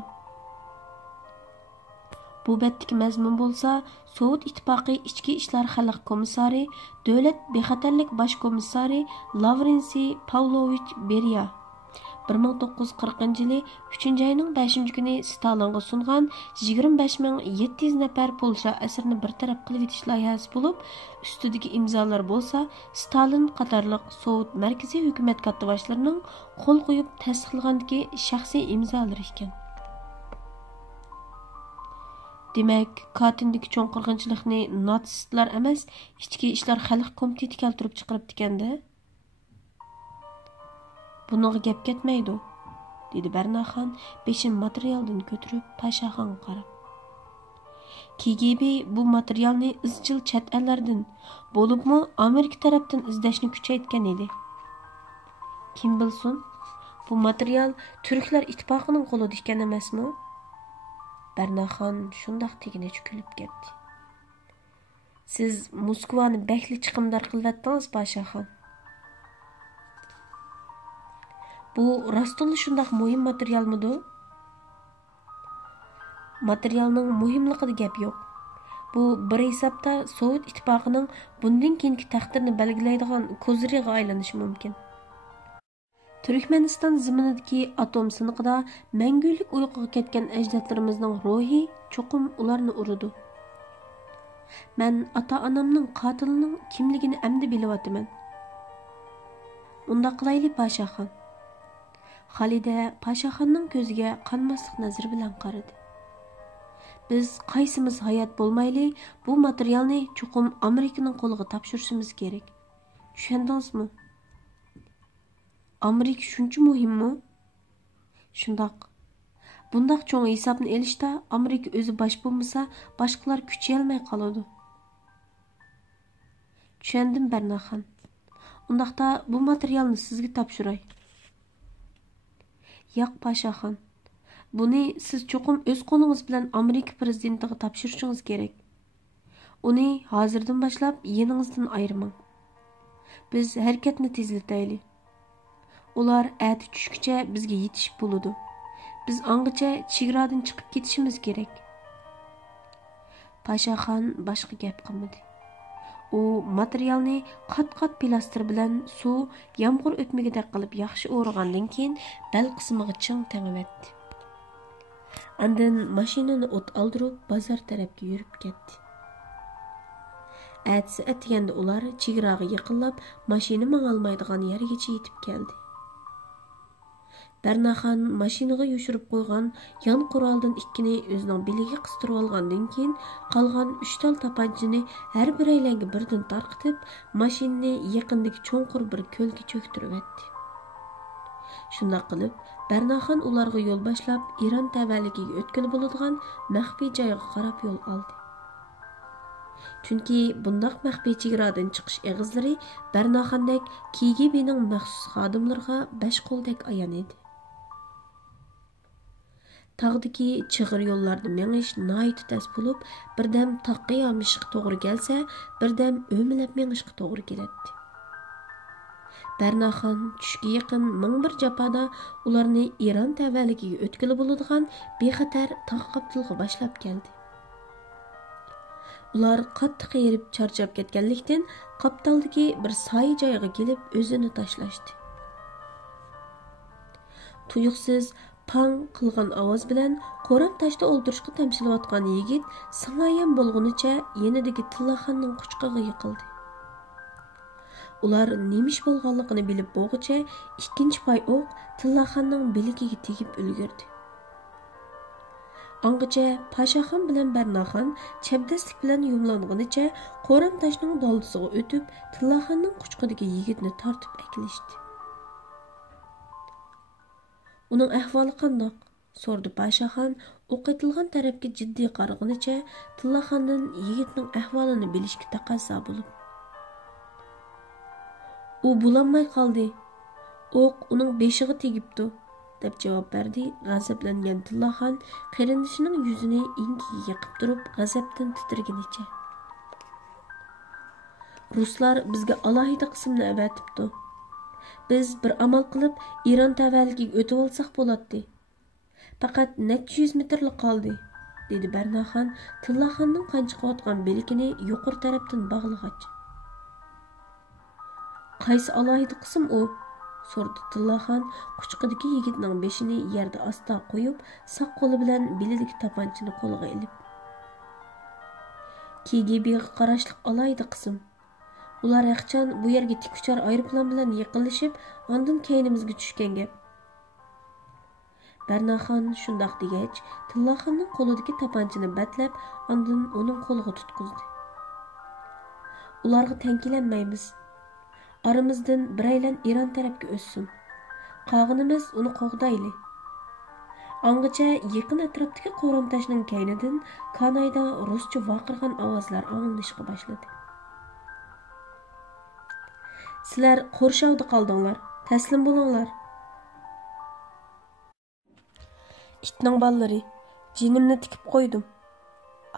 Bu betdagi mazmun bo'lsa, Sovet ittifoqi ichki ishlar xalq komissari, davlat bexatarlik bosh komissari Lavrensiy Pavlovich Beriya 1940 yili 3-oyning 5-kuni Stalinga sungan 25700 nafar Polsha asirini bir taraf qilib etish loyihasi bo'lib, ustidagi imzolar bo'lsa, Stalin qatorliq Sovet markaziy hukumat kattaboshlarining qo'l qo'yib tasdiqlagandagi shaxsiy imzolar ekan. Demak, Katindagi cho'ng qirg'inchilikni natsistlar emas, ichki ishlar xalq komiteti keltirib chiqaribdi ekanda. Bunga gap ketmaydi, dedi Barnaxon beshin materialdan ko'tarib Pashaxonga qarab. KGB bu materialni izchil chet ellardan, bo'libmi Amerika tarafdan izlashni kuchaytgan edi. Kim bilsin, bu material Turklar ittifoqining qo'lida ekan emasmi? Barnaxon shundoq teginicha kulib ketdi. Siz Moskvani bakli chiqimdor qilyaptingiz, Pashaxon. Bu rostli shundoq muhim materialmidi? Materialning muhimligida gap yo'q. Bu bir hisobda Sovet ittifoqining bundan keyingi taqdirini belgilaydigan koziriga aylanishi mumkin. Turkmeniston zaminidagi atom siniqida mangulik uyquga ketgan ajdodlarimizning ruhi cho'qim ularni uridi. Men ota-onamning qotilining kimligini endi bilyapman. Unda qilayli, Pashaxon. Xalida Pashaxonning ko'ziga qanmasliq nazar bilan qaradi. Biz qaysimiz hayot bo'lmayli, bu materialni cho'qim Amerikaning qo'liga topshirishimiz kerak. Tushundingizmi? Amerika shuncha muhimmi? Shundoq. Bundoq cho'ng hisobni elishda Amerika o'zi bosh bo'lmasa, boshqalar kuchayolmay qoladi. Tushundim, Barnaxon. Undaqda bu materialni sizga topshiray. Yo'q, Pashaxon. Buni siz cho'qim o'z qo'lingiz bilan Amerika prezidentiga topshirishingiz kerak. Uni hozirdan boshlab yeningizdan ayirmang. Biz harakatni tezlataylik. Ular ati tushguncha bizga yetishib bo'ladi. Biz angacha chegaradan chiqib ketishimiz kerak. Pashaxon boshqa gap qilmadi. U materialni qat-qat plastir bilan suv, yomg'ir o'tmagidek qilib yaxshi o'rgandan keyin bel qismiga ching tangvatdi. Andan mashinani o't oldirib bozor tarafga yurib ketdi. Atsi atganda ular chegaraga yaqinlab, mashina mang'almaydigan yergacha yetib keldi. Barnaxon mashinaga yoshirib qo'ygan yon quroldan ikkini o'zining beliga qistirib olgandan keyin qolgan 3 tal tapanchani har biraylarga birdan tarqitib, mashinani yaqindagi cho'nqur bir ko'lga cho'ktirib etdi. Shunday qilib, Barnaxon ularga yo'l boshlab, Iran tavalligiga o'tkili bo'ladigan maxfiy joyga qarab yo'l oldi. Chunki bundaq maxfiy chegaradan chiqish eg'izlari Barnaxondek KGB'ning maxsus xodimlariga besh qo'ldek ayon edi. Tağdaki çığır yollarda meniş nayıtı tez bulup, birdem taqqa yamışıqı toğru gelse, birdem ömülep menişqı toğru geletdi. Barnaxon tushga yaqin ming bir japada ularni Iran tavalligiga o'tkili bo'ladigan bexatar taq qaptilga boshlab keldi. Ular qattiq erib charchab ketganlikdan qaptaldagi bir soy joyga kelib o'zini tashlashdi. Tuyuqsiz pang qilgan ovoz bilan qo'ram tashda o'ltirishga tamshilayotgan yigit singayam bo'lgunicha yenidagi Tillaxonning quchqig'iga yiqildi. Ular nemish bo'lganligini bilib bo'lg'icha ikkinchi pay o'q Tillaxonning biligiga tegib ulgurdi. Angacha Pashaxon bilan Barnaxon chapdastlik bilan yumlanganicha qo'ram tashning doldisiga o'tib Tillaxonning quchqidagi yigitni tortib akilishdi. Uning ahvoli qandoq? So'rdi Pashaxon o'q etilgan tarafga jiddiy qaraganicha Tillaxondan yigitning ahvolini bilishga taqozo bo'lib. U bulanmay qoldi. O'q uning beshiga tegibdi, deb javob berdi. G'azablangan Tillaxon qarindishining yuzini ingiga yiqib turib, g'azabdan titrganicha. Ruslar bizga alohida qismni avatibdi. Biz bir amal qilib Iron tavalligiga o'tib olsak bo'ladi. Faqat necha 100 metrlik qoldi, dedi Barnaxon Tillaxonning qanchiqayotgan belikini yuqori tarafdan bog'lag'ach. Qaysi alohida qism u? So'rdi Tillaxon quchqidagi yigitning beshini yerda asta qo'yib, saq qo'li bilan belidagi tapanchani qo'lga ilib. KGB'ga qarashli alohida qism. Ular yaqchon bu yerga tik uchar aeroplan bilan yaqinlashib, ondan keynimizga tushgan gap. Barnaxon shundoq degach, Tillaxonning qo'lidagi tapanchani batlab, ondan uning qo'liga tutqizdi. Ularga tankilanmaymiz. Aramizdan biraylan Iron tarafga o'ssin. Qog'inimiz uni qo'g'dayli. Angacha yaqin atrofdagi qo'ramtashning kaynidan kanayda ruscha vaqirgan ovozlar anglanishga boshladi. Sizlar Qo'rshovda qoldinglar. Taslim bo'linglar. Itning ballari, jinimni tikib qo'ydim.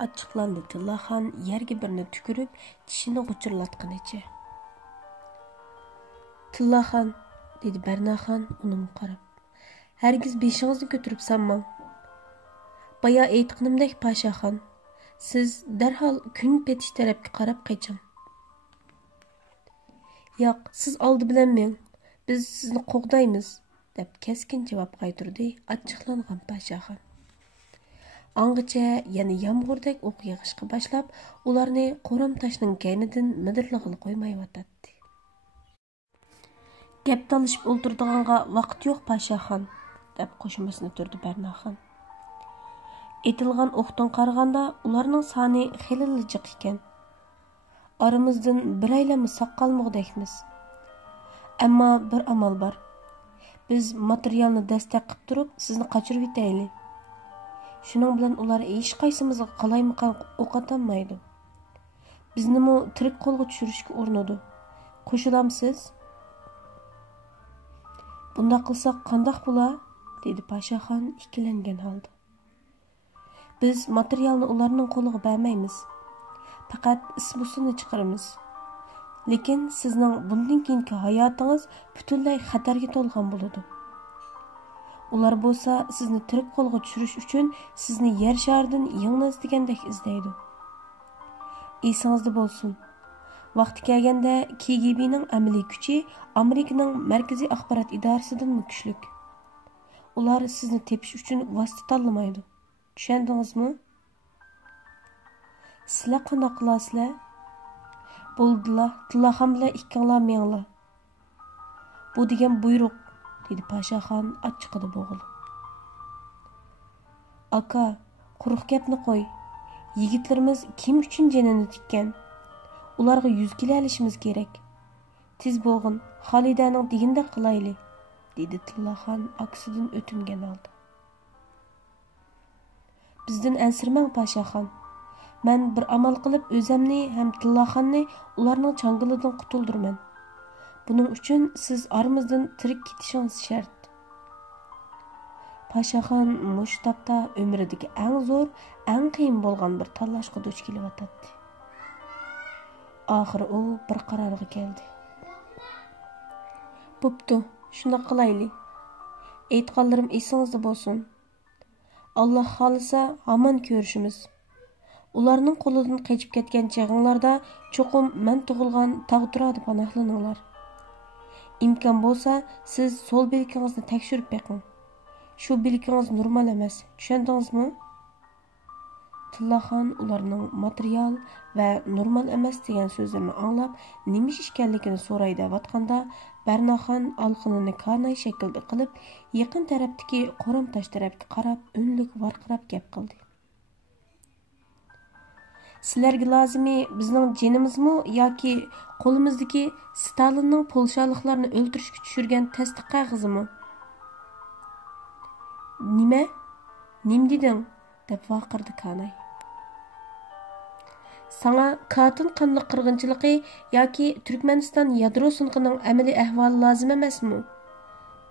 Achchiqlandi Tillaxon yerga birni tukirib, tishini g'uchirlatganicha. Tillaxon, dedi Barnaxon uning qarab. Hargiz beshingizni ko'tarib sanmang. Baya aytganimdek Pashaxon, siz darhol kun petish tarafga qarab qayting. Yo'q, siz oldi bilan men. Biz sizni qo'g'daymiz, deb keskin javob qaytardi achchiqlangan Pashaxon. Angacha yana yomg'irdak o'q yog'ishga boshlab, ularni qo'ram tashning kaynidan midirlig'ini qo'ymayotdi. Gap talishib o'ltirdiganga vaqt yo'q Pashaxon, deb qo'shmasini turdi Barnaxon. Etilgan o'qdan qaraganda ularning soni xeyli jiq ekan. Aramizdan biraylamni soqqalmoqdakmiz. Ammo bir amal bor. Biz materialni dastak qilib turib, sizni qochirib yetaylik. Shuning bilan ular hech qaysimizga qalaymiqan o'q atanmaydi. Biznimi tirik qo'lga tushirishga urinadi. Qo'shilamsiz? Bunda qilsak qandoq bo'lar? Dedi Pashaxon ikkilangan holda. Biz materialni ularning qo'liga bermaymiz. Faqat isbusini chiqaramiz. Lekin sizning bundan keyingi hayotingiz butunlay xatarga to'lgan bo'ladi. Ular bo'lsa sizni tirik qo'lga tushirish uchun sizni yer sharidan yengnas degandek izlaydi. Esingizda bo'lsin. Vaqti kelganda KGB'ning amaliy kuchi Amerikaning Markaziy axborot idorasidan kuchli. Ular sizni tepish uchun vosita tanlamaydi. Tushundingizmi? Sizlar qanday qilasizlar? Bo'ldilar, Tillaxon bilan ikkinglar menglar. Bu degan buyruq, dedi Pashaxon achchiqida bo'g'ilib. Aka, quruq gapni qo'y. Yigitlarimiz kim uchun jinini tikkan? Ularga 100 kilo alishimiz kerak. Tez bo'g'in, Xolidaning deganda qilayli, dedi Tillaxon aksidan o'tingan holda. Bizdan ansirmang Pashaxon. Men bir amal qilib o'zimni ham Tillaxonni ularning changilidan qutuldirman. Buning uchun siz aramizdan tirik ketishingiz shart. Pashaxon mushtaqda umridagi eng zo'r, eng qiyin bo'lgan bir tanlashga duch kelyapti. Oxiri u bir qarorga keldi. Bo'pti, shuni qilayli. Aytganlarim esingizda bo'lsin. Alloh xolisa hamon ko'rishimiz. Ularning qo'lidan qochib ketgan chag'inglarda cho'qim men tug'ilgan tog' turadi panohlaninglar. İmkan bo'lsa, siz sol bilkingizni tekshirib beqing. Shu bilkingiz normal emas. Tushundingizmi? Tillaxon ularning material va normal emas degan so'zlarini anglab, nima ish ekanligini so'ray deyotganda, Barnaxon alqinini kanay shaklda qilib, yaqin tarafdagi Qoramtosh tarafga qarab, unlik varqirab gap qildi. Sizlarga lozimi bizning jinimizmi yoki qo'limizdagi Stalinning polshaliklarni o'ltirishga tushirgan tasdiq qog'ozimi? Nima? Nim deding? Deb vaqirdi Kanay. Sana Katın qanlıq qırğınçılığı yoki Türkmeniston yadro sunqining amaliy ahvoli lozim emasmi?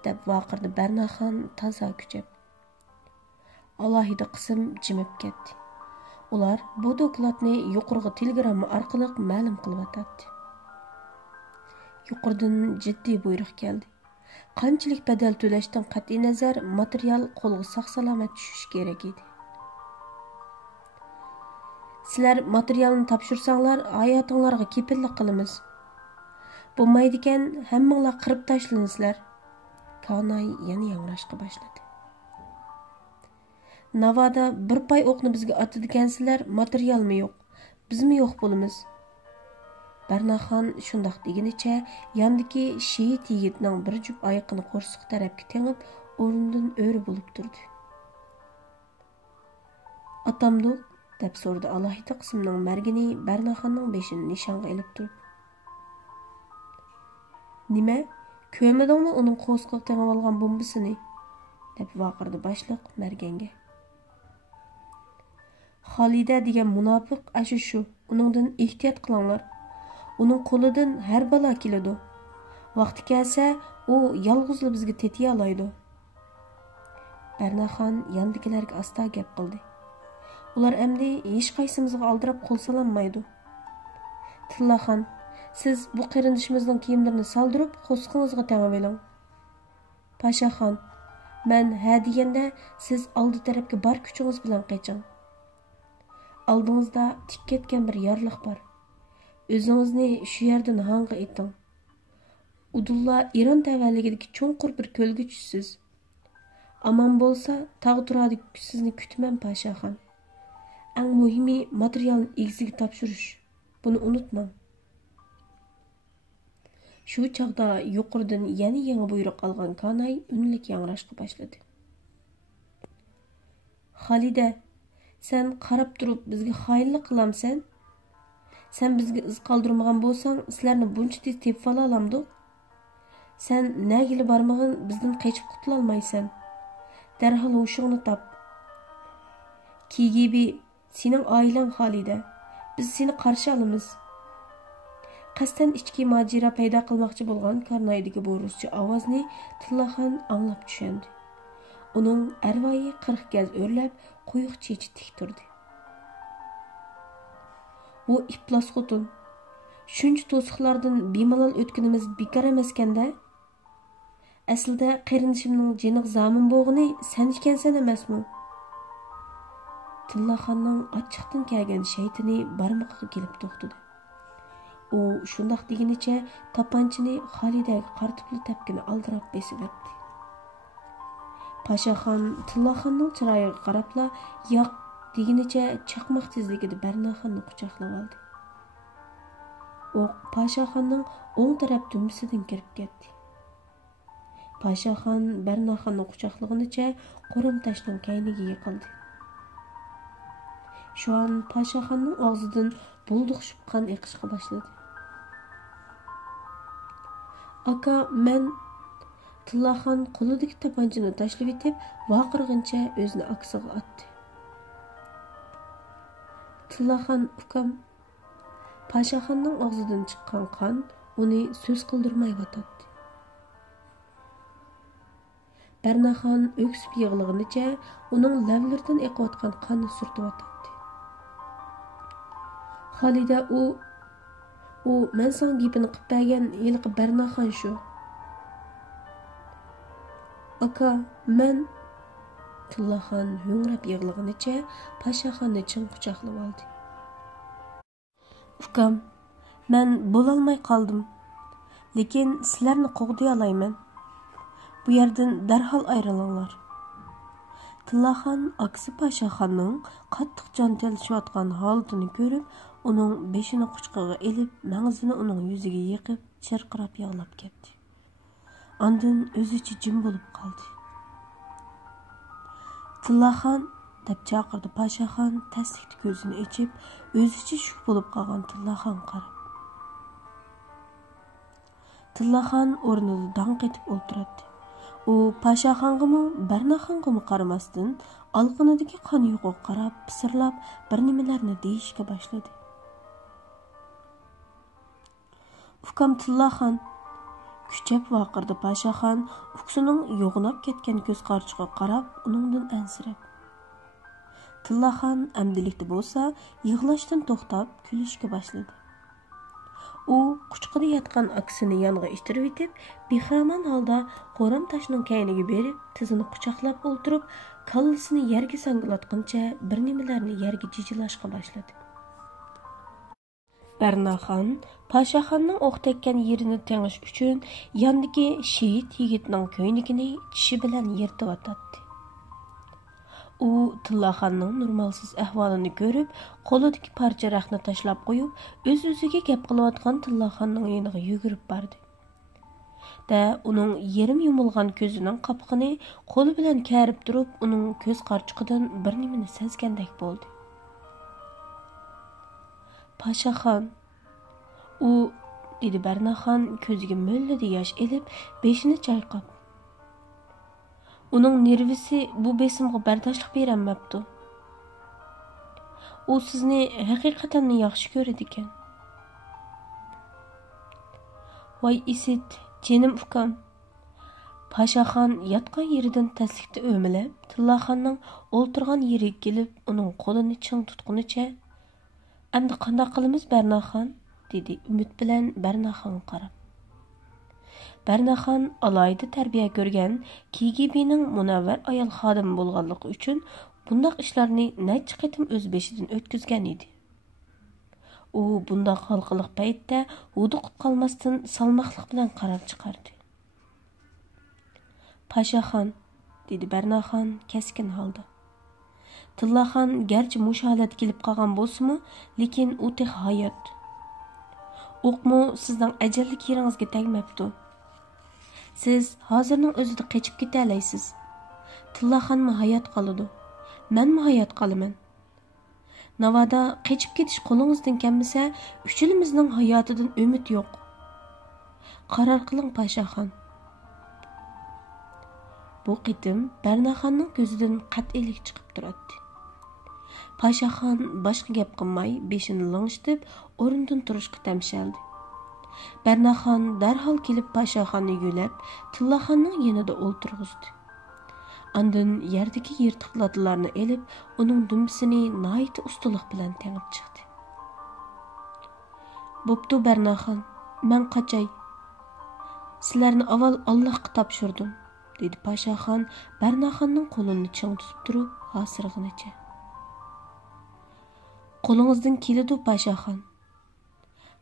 Deb vaqirdi Barnaxon toza kuchib. Alohida qism jimib ketdi. Ular bu dokladni yuqorgi telegramma orqali ma'lum qilyotdi. Yuqoridan jiddiy buyruq keldi. Qanchalik badal to'lashdan qat'iy nazar material qo'lga sog'-salomat tushish kerak edi. Sizlar materialni topshirsanglar, hayotinglarga kepillik qilamiz. Bo'lmaydigan hammanglar qirib tashlansizlar. Kanay yana yangrashqa boshladi. Navoda bir pay o'qni bizga otadigansizlar, materialmi yo'q, bizmi yo'q bo'lamiz. Barnaxon shundoq deginicha, yandagi shehid yigitning bir jup oyoqini qo'rsiq tarafga tengib, o'rnidan o'ri bo'lib turdi. Atamdoq deb so'radi alohida qismning margini Barnaxonning beshini nishonga ilib turib. Nima? Ko'rmadingmi uning qo'sqiq tengib olgan bombasini? Deb vaqirdi boshliq marganga. Xolida degan munofiq ashu shu, uningdan ehtiyot qilinglar. Uning qo'lidan har balo keladi. Vaqti kelsa, u yolg'izli bizga tetiy olaydi. Barnaxon yandikilarga asta gap qildi. Ular endi hech qaysimizga aldirab qo'l solanmaydi. Tillaxon, siz bu qarindishimizning kiyimlarini soldirib, qo'sqingizga tengib oling. Pashaxon, men ha deganda siz oldi tarafga bor kuchingiz bilan qeching. Oldingizda tik ketgan bir yorliq bor. O'zingizni shu yerdan hangga eting. Udulla Iron tavalligidagi cho'nqur bir ko'lga tushsiz. Aman bo'lsa, tog' turadi sizni kutmam Pashaxon. Eng muhimi materialni egziga topshirish. Buni unutmang. Shu chaqda yuqoridan yana yangi buyruq olgan Kanay unlik yangrashqa boshladi. Xolida, sen qarab turib bizga xoinlik qilamsan? Sen bizga iz qoldirmagan bo'lsang, sizlarni buncha tez tepib ola olamdik. Sen nagili bormag'in bizdan qochib qutula olmaysan. Darhol hushingni top. KGB sening oilang Xolida. Biz seni qarshi olamiz. Qasdan ichki mojaro paydo qilmoqchi bo'lgan Karnaydagi bu ruscha ovozni Tillaxon anglab tushundi. Uning arvoyi 40 gaz o'rlab, quyuq chechi tik turdi. Bu iflos xotin. Shuncha to'siqlardan bemalol o'tganimiz bekor emaskanda? Aslida qarindishimning jiniq zamin bo'g'ini sen ekansan emasmi? Tillaxonning ochiqdan kelgan shaytini barmoqqa kelib to'xtadi. U shundoq deginicha tapanchini Xolidaga qartibli tepkini aldirab besib o'tdi. Pashaxon Tillaxonning chiroyiga qarabla yo'q deginicha chaqmoq tezligida Barnaxonni quchoqlab oldi. U Pashaxonning o'ng taraf dumsidan kirib ketdi. Pashaxon Barnaxonni quchoqlaganicha Qoramtoshning kayniga yiqildi. Shu an Pashaxonning og'zidan bulduqshib qon eqishga boshladi. Aka, men Tillaxon qo'lidagi tapanchani tashlab etib, vaqirg'incha o'zini aksiga otdi. Tillaxon ukam, Pashaxonning og'zidan chiqqan qon uni so'z qildirmay yotdi. Barnaxon o'ksib yig'laganicha uning lavlaridan eqayotgan qonni surtib yotdi. Xolida u men san gapini qilib bergan yilqi Barnaxon shu. Aka, men Tillaxon ho'ngrab yig'laganicha Pashaxonni chin quchoqlab oldi. Ukam, men bo'lolmay qoldim. Lekin sizlarni qo'g'day olayman. Bu yerdan darhol ayrilinglar. Tillaxon aksi Pashaxonning qattiq jon talishayotgan holatini ko'rib, uning beshini quchqig'iga elib, mag'zini uning yuziga yiqib, chirqirab yig'lab ketdi. Ondan o'zicha jim bo'lib qoldi. Tillaxon deb chaqirdi Pashaxon taslikda ko'zini ochib, o'zicha shuk bo'lib qolgan Tillaxon qarab. Tillaxon o'rnida dong etib o'tiradi. U Pashaxong'imi, Barnaxong'imi qaramasdan, alqinidagi qon yo'qqa qarab, pisirlab bir nimalarni deyishga boshladi. Ukam Tillaxon kuchab vaqirdi Pashaxon, uksining yo'g'inab ketgan ko'z qarchiqqa qarab, uningdan ansirab. Tillaxon amdilikda bo'lsa, yig'lashdan to'xtab, kulishga boshladi. U quchqida yotgan aksini yonga ishtirib etib, bexraman holda qo'ram tashning kayniga berib, tizini quchoqlab o'ltirib, kallasini yerga sangilatguncha bir nimalarni yerga jijilashga boshladi. Barnaxon Pashaxonning o'q tekkan yerini tengish uchun yondagi shehid yigitning ko'ynigini tishi bilan yirtib U Tillaxonning normalsiz ahvolini ko'rib, qo'lidagi parcha raqni tashlab qo'yib, o'z-o'ziga gap qilayotgan Tillaxonning yoniga yugurib bordi. Uning yerim yumilgan ko'zining qapqini qo'li bilan kərib turib, uning ko'z qarchiqidan bir nimani sezgandek bo'ldi. Pashaxon, u dedi Barnaxon ko'ziga mo'lladi yosh elib, beshini chayqab. Uning nervisi bu besimga bardoshlik berolmabdi. U sizni haqiqatan yaxshi ko'radi ekan. Voy isit, jenim ukam. Pashaxon yotgan yeridan taslikda o'milib, Tillaxonning o'ltirgan yeriga kelib, uning qo'lini ching tutqunicha, "Endi qanday qilamiz Barnaxon?" dedi umid bilan Barnaxonga qarab. Barnaxon alayda tarbiya ko'rgan KGB'ning munavvar ayol xodimi bo'lganligi uchun bundaq ishlarni necha qatim o'z beshidan o'tkazgan edi. U bundaq xalqiliq paytda huduqib qolmasdan salmoqlik bilan qaror chiqardi. Pashaxon, dedi Barnaxon keskin holda. Tillaxon garchi mush holat kelib qolgan bo'lsa-mu, lekin u tek hayot. O'qmu sizning ajallik yeringizga tegmabdi. Siz hozirning o'zida qochib keta olaysiz. Tillaxonmi hayot qoladi. Menmi hayot qolaman. Navoda qochib ketish qo'lingizdan kelmasa, uchilimizning hayotidan umid yo'q. Qaror qiling Pashaxon. Bu qitim Barnaxonning ko'zidan qat'iylik chiqib turadi. Pashaxon boshqa gap qilmay, beshini lang'ishtirib, o'rnidan turishga tamshaldi. Barnaxon darhol kelib Pashaxonni yo'lab, Tillaxonning yanida o'ltirg'izdi. Ondan yerdagi yirtiq latlarni elib, uning dumbisini nihoyat ustalik bilan tengib chiqdi. "Bo'pti Barnaxon, men qachay. Sizlarni avval Allohga topshirdim", dedi Pashaxon Barnaxonning qo'lini ching tutib turib, hosirg'inicha. "Qo'lingizdan keladi Pashaxon."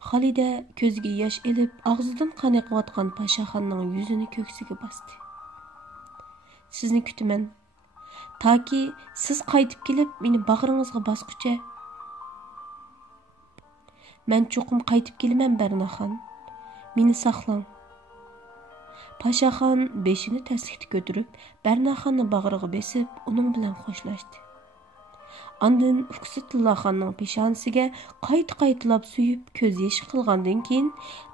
Xolida ko'ziga yosh elib, og'zidan qon oqayotgan Pashaxonning yuzini ko'ksiga bosdi. "Sizni kutaman. Toki siz qaytib kelib, meni bag'ringizga bosqucha. Men cho'qim qaytib kelaman Barnaxon. Meni saqlang." Pashaxon beshini taslikda ko'tarib, Barnaxonni bag'riga besib, uning bilan xo'shlashdi. Ondan uksi Tillaxonning peshonasiga qayta-qaytalab suyib, ko'z yoshi qilgandan keyin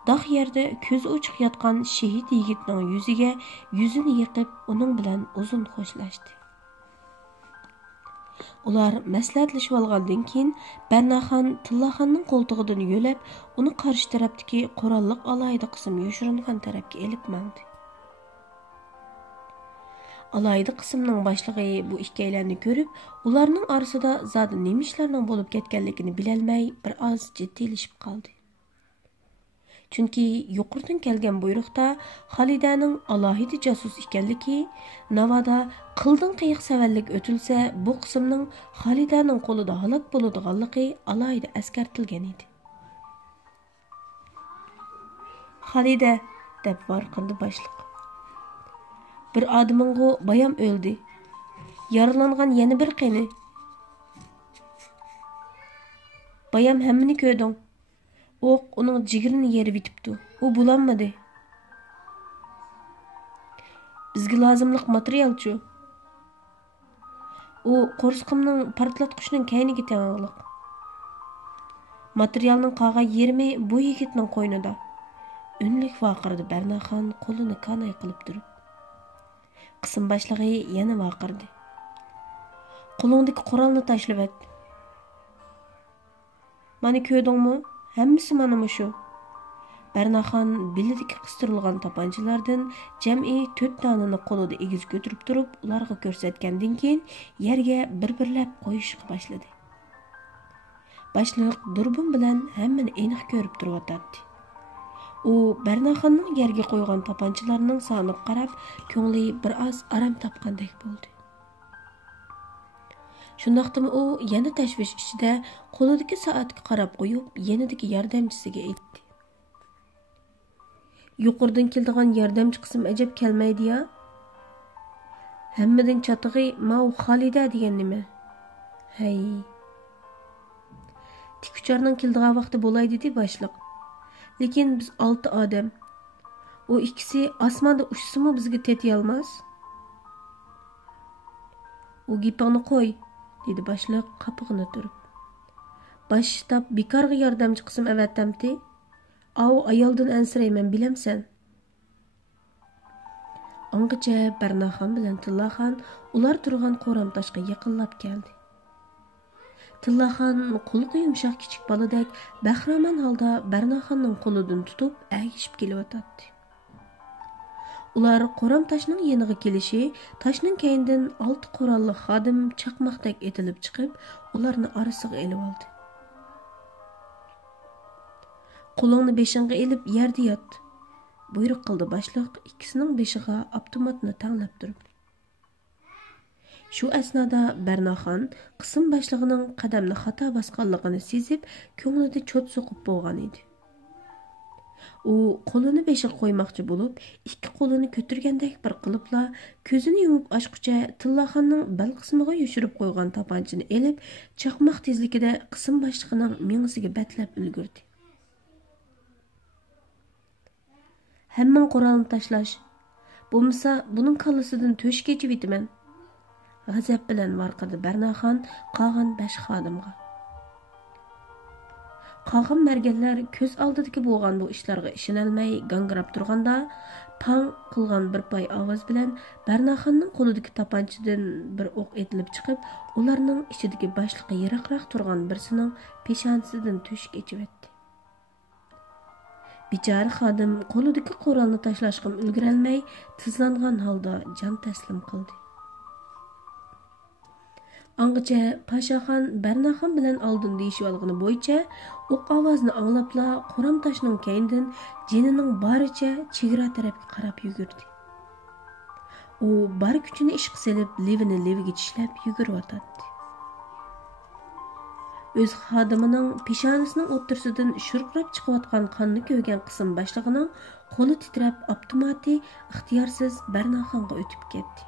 dog' yerda ko'z ochiq yotgan shehid yigitning yuziga yuzini yiqib, uning bilan uzun xo'shlashdi. Ular maslahatlashib olgandan keyin Barnaxon Tillaxonning qo'ltig'idan yo'lab, uni qarshi tarafdagi qurolliq alayda qism yoshiringan tarafga elib mangdi. Alayda qismning boshlig'i bu ikkilarni ko'rib, ularning orasida zodi nima ishlarning bo'lib ketganligini bilolmay bir oz jiddiylashib qoldi. Chunki yuqoridan kelgan buyruqda Xolidaning alohida jasus ekanligi, navoda qildin qiyiq savallik o'tilsa, bu qismning Xolidaning qo'lida halok bo'ladiganligi alohida eskartilgan edi. Halide, deb varqırdı başliq. Bir adamınғы bayam öldü. Yaralangan yana bir qeni. Bayam hemmini köydün. Oq onun cigirini yeri bitipdi. O bulanmadı. Bizga lazımlıq materialçu. O qo'rsqimning partlatqichning kayniga tenglik. Materialning qaga yermi bu yigitning qo'ynida. Unlik vaqirdi Barnaxon qo'lini kanay qilib turib. Qism boshlig'i yana vaqirdi. Qo'lingdagi qurolni tashlab et. Mani ko'rdingmi? Hammasi mana shu. Barnaxon belidagi qistirilgan tapanchalardan jam'i 4 tanani qo'lida egiz ko'tarib turib, ularga ko'rsatgandan keyin yerga bir-birlab qo'yishga boshladi. Boshliq durbin bilan hammani aniq ko'rib turibdi. U Barnaxonning yerga qo'ygan tapanchalarning soniga qarab, ko'ngli bir oz aram topgandek bo'ldi. Shundaqdimi u yana tashvish ichida qo'lidagi soatga qarab qo'yib, yanidagi yordamchisiga aytdi. Yuqoridan keladigan yordamchi qism ajab kelmaydi-ya. Hammadan chatig'i Mau Xolida degan nima? Hay. Tikucharning keladigan vaqti bo'lay dedi boshliq. Lekin biz 6 odam. O ikkisi osmonda uchsimi bizga tetiy olmas? O gapingni qo'y, dedi boshliq qapig'ini turib. Bosh shtab bekorga yordamchi qism avattamti. Av ayoldan ansirayman bilamsan. Angacha Barnaxon bilan Tillaxon ular turgan qo'ramtoshga yaqinlab keldi. Tillaxon qo'li yumshoq kichik boladek bahramon holda Barnaxonning qo'lidan tutib agishib kelyotdi. Ular qo'ramtoshning yeniga kelishi, toshning keyindan 6 qurolli xodim chaqmoqdek etilib chiqib, ularni orasiga elib oldi. Qo'lingni beshingga elib yerda yot. Buyruq qildi boshliq ikkisining beshiga avtomatni tanglab turib. Shu asnoda Barnaxon qism boshlig'ining qadamni xato bosganligini sezib, ko'nglida cho't so'qib bo'lgan edi. U qo'lini beshiga qo'ymoqchi bo'lib, ikki qo'lini ko'targandek bir qilibla ko'zini yumib ochqucha Tillaxonning bel qismiga yushirib qo'ygan tapanchini elib, chaqmoq tezligida qism boshlig'ining mengisiga batlab ulgurdi. Hamman qurolni tashlash. Bo'lmasa, buning kallasidan to'shib kechib etaman. G'azab bilan varqirdi Barnaxon qolgan 5 xodimga. Qolgan merganlar ko'z oldidagi bo'lgan bu ishlarga ishonolmay gangrab turganda, pang qilgan bir pay ovoz bilan Barnaxonning qo'lidagi tapanchadan bir o'q etilib chiqib, ularning ichidagi boshliqqa yiroqroq turgan birisining peshonasidan to'shib kechib etdi. Bichara xodim qo'lidagi qurolni tashlashga ulgurolmay, tizlangan holda jon taslim qildi. Angacha Pashaxon Barnaxon bilan oldin deyishib olgani bo'yicha o'q ovozini anglabla qo'ram toshning keyindan jinining boricha chegara tarafga qarab yugurdi. U bar kuchini ishqa selib, levini leviga tishlab yugurib o'tadi. O'z xodimining peshonasining o'ttirsidan shurqirab chiqayotgan qonni ko'rgan qism boshlig'ining qo'li titrab, avtomati ixtiyorsiz Barnaxonga o'tib ketdi.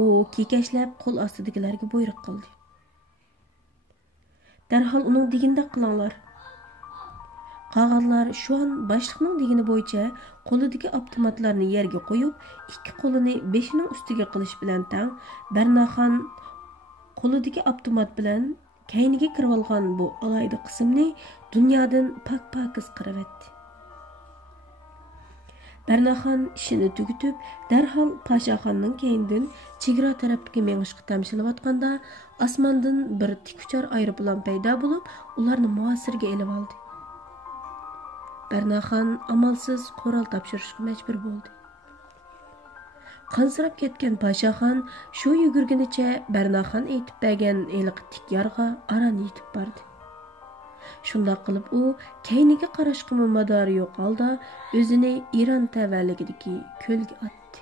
U kekashlab qo'l ostidagilarga buyruq qildi. Darhol uning deganda qilinglar. Qolganlar shu an boshliqning degani bo'yicha qo'lidagi avtomatlarni yerga qo'yib, ikki qo'lini beshining ustiga qilish bilan tang Barnaxon qo'lidagi avtomat bilan kayniga kirib olgan bu alayda qismni dunyodan pak-pakiz qiravetdi. Barnaxon ishini tugutib, darhol Pashaxonning keyindan chegara tarafga mengishga tamshilayotganda, osmondan bir tikuchar aeroplan paydo bo'lib, ularni muasirga elib oldi. Barnaxon amalsiz qurol topshirishga majbur bo'ldi. Qansirab ketgan Pashaxon shu yugurgunicha Barnaxon aytib bergan eliq tik yorga aran yetib bordi. Shundoq qilib u keyniga qarashga madori yo'q holda o'zini Iron tavalligidagi ko'lga otdi.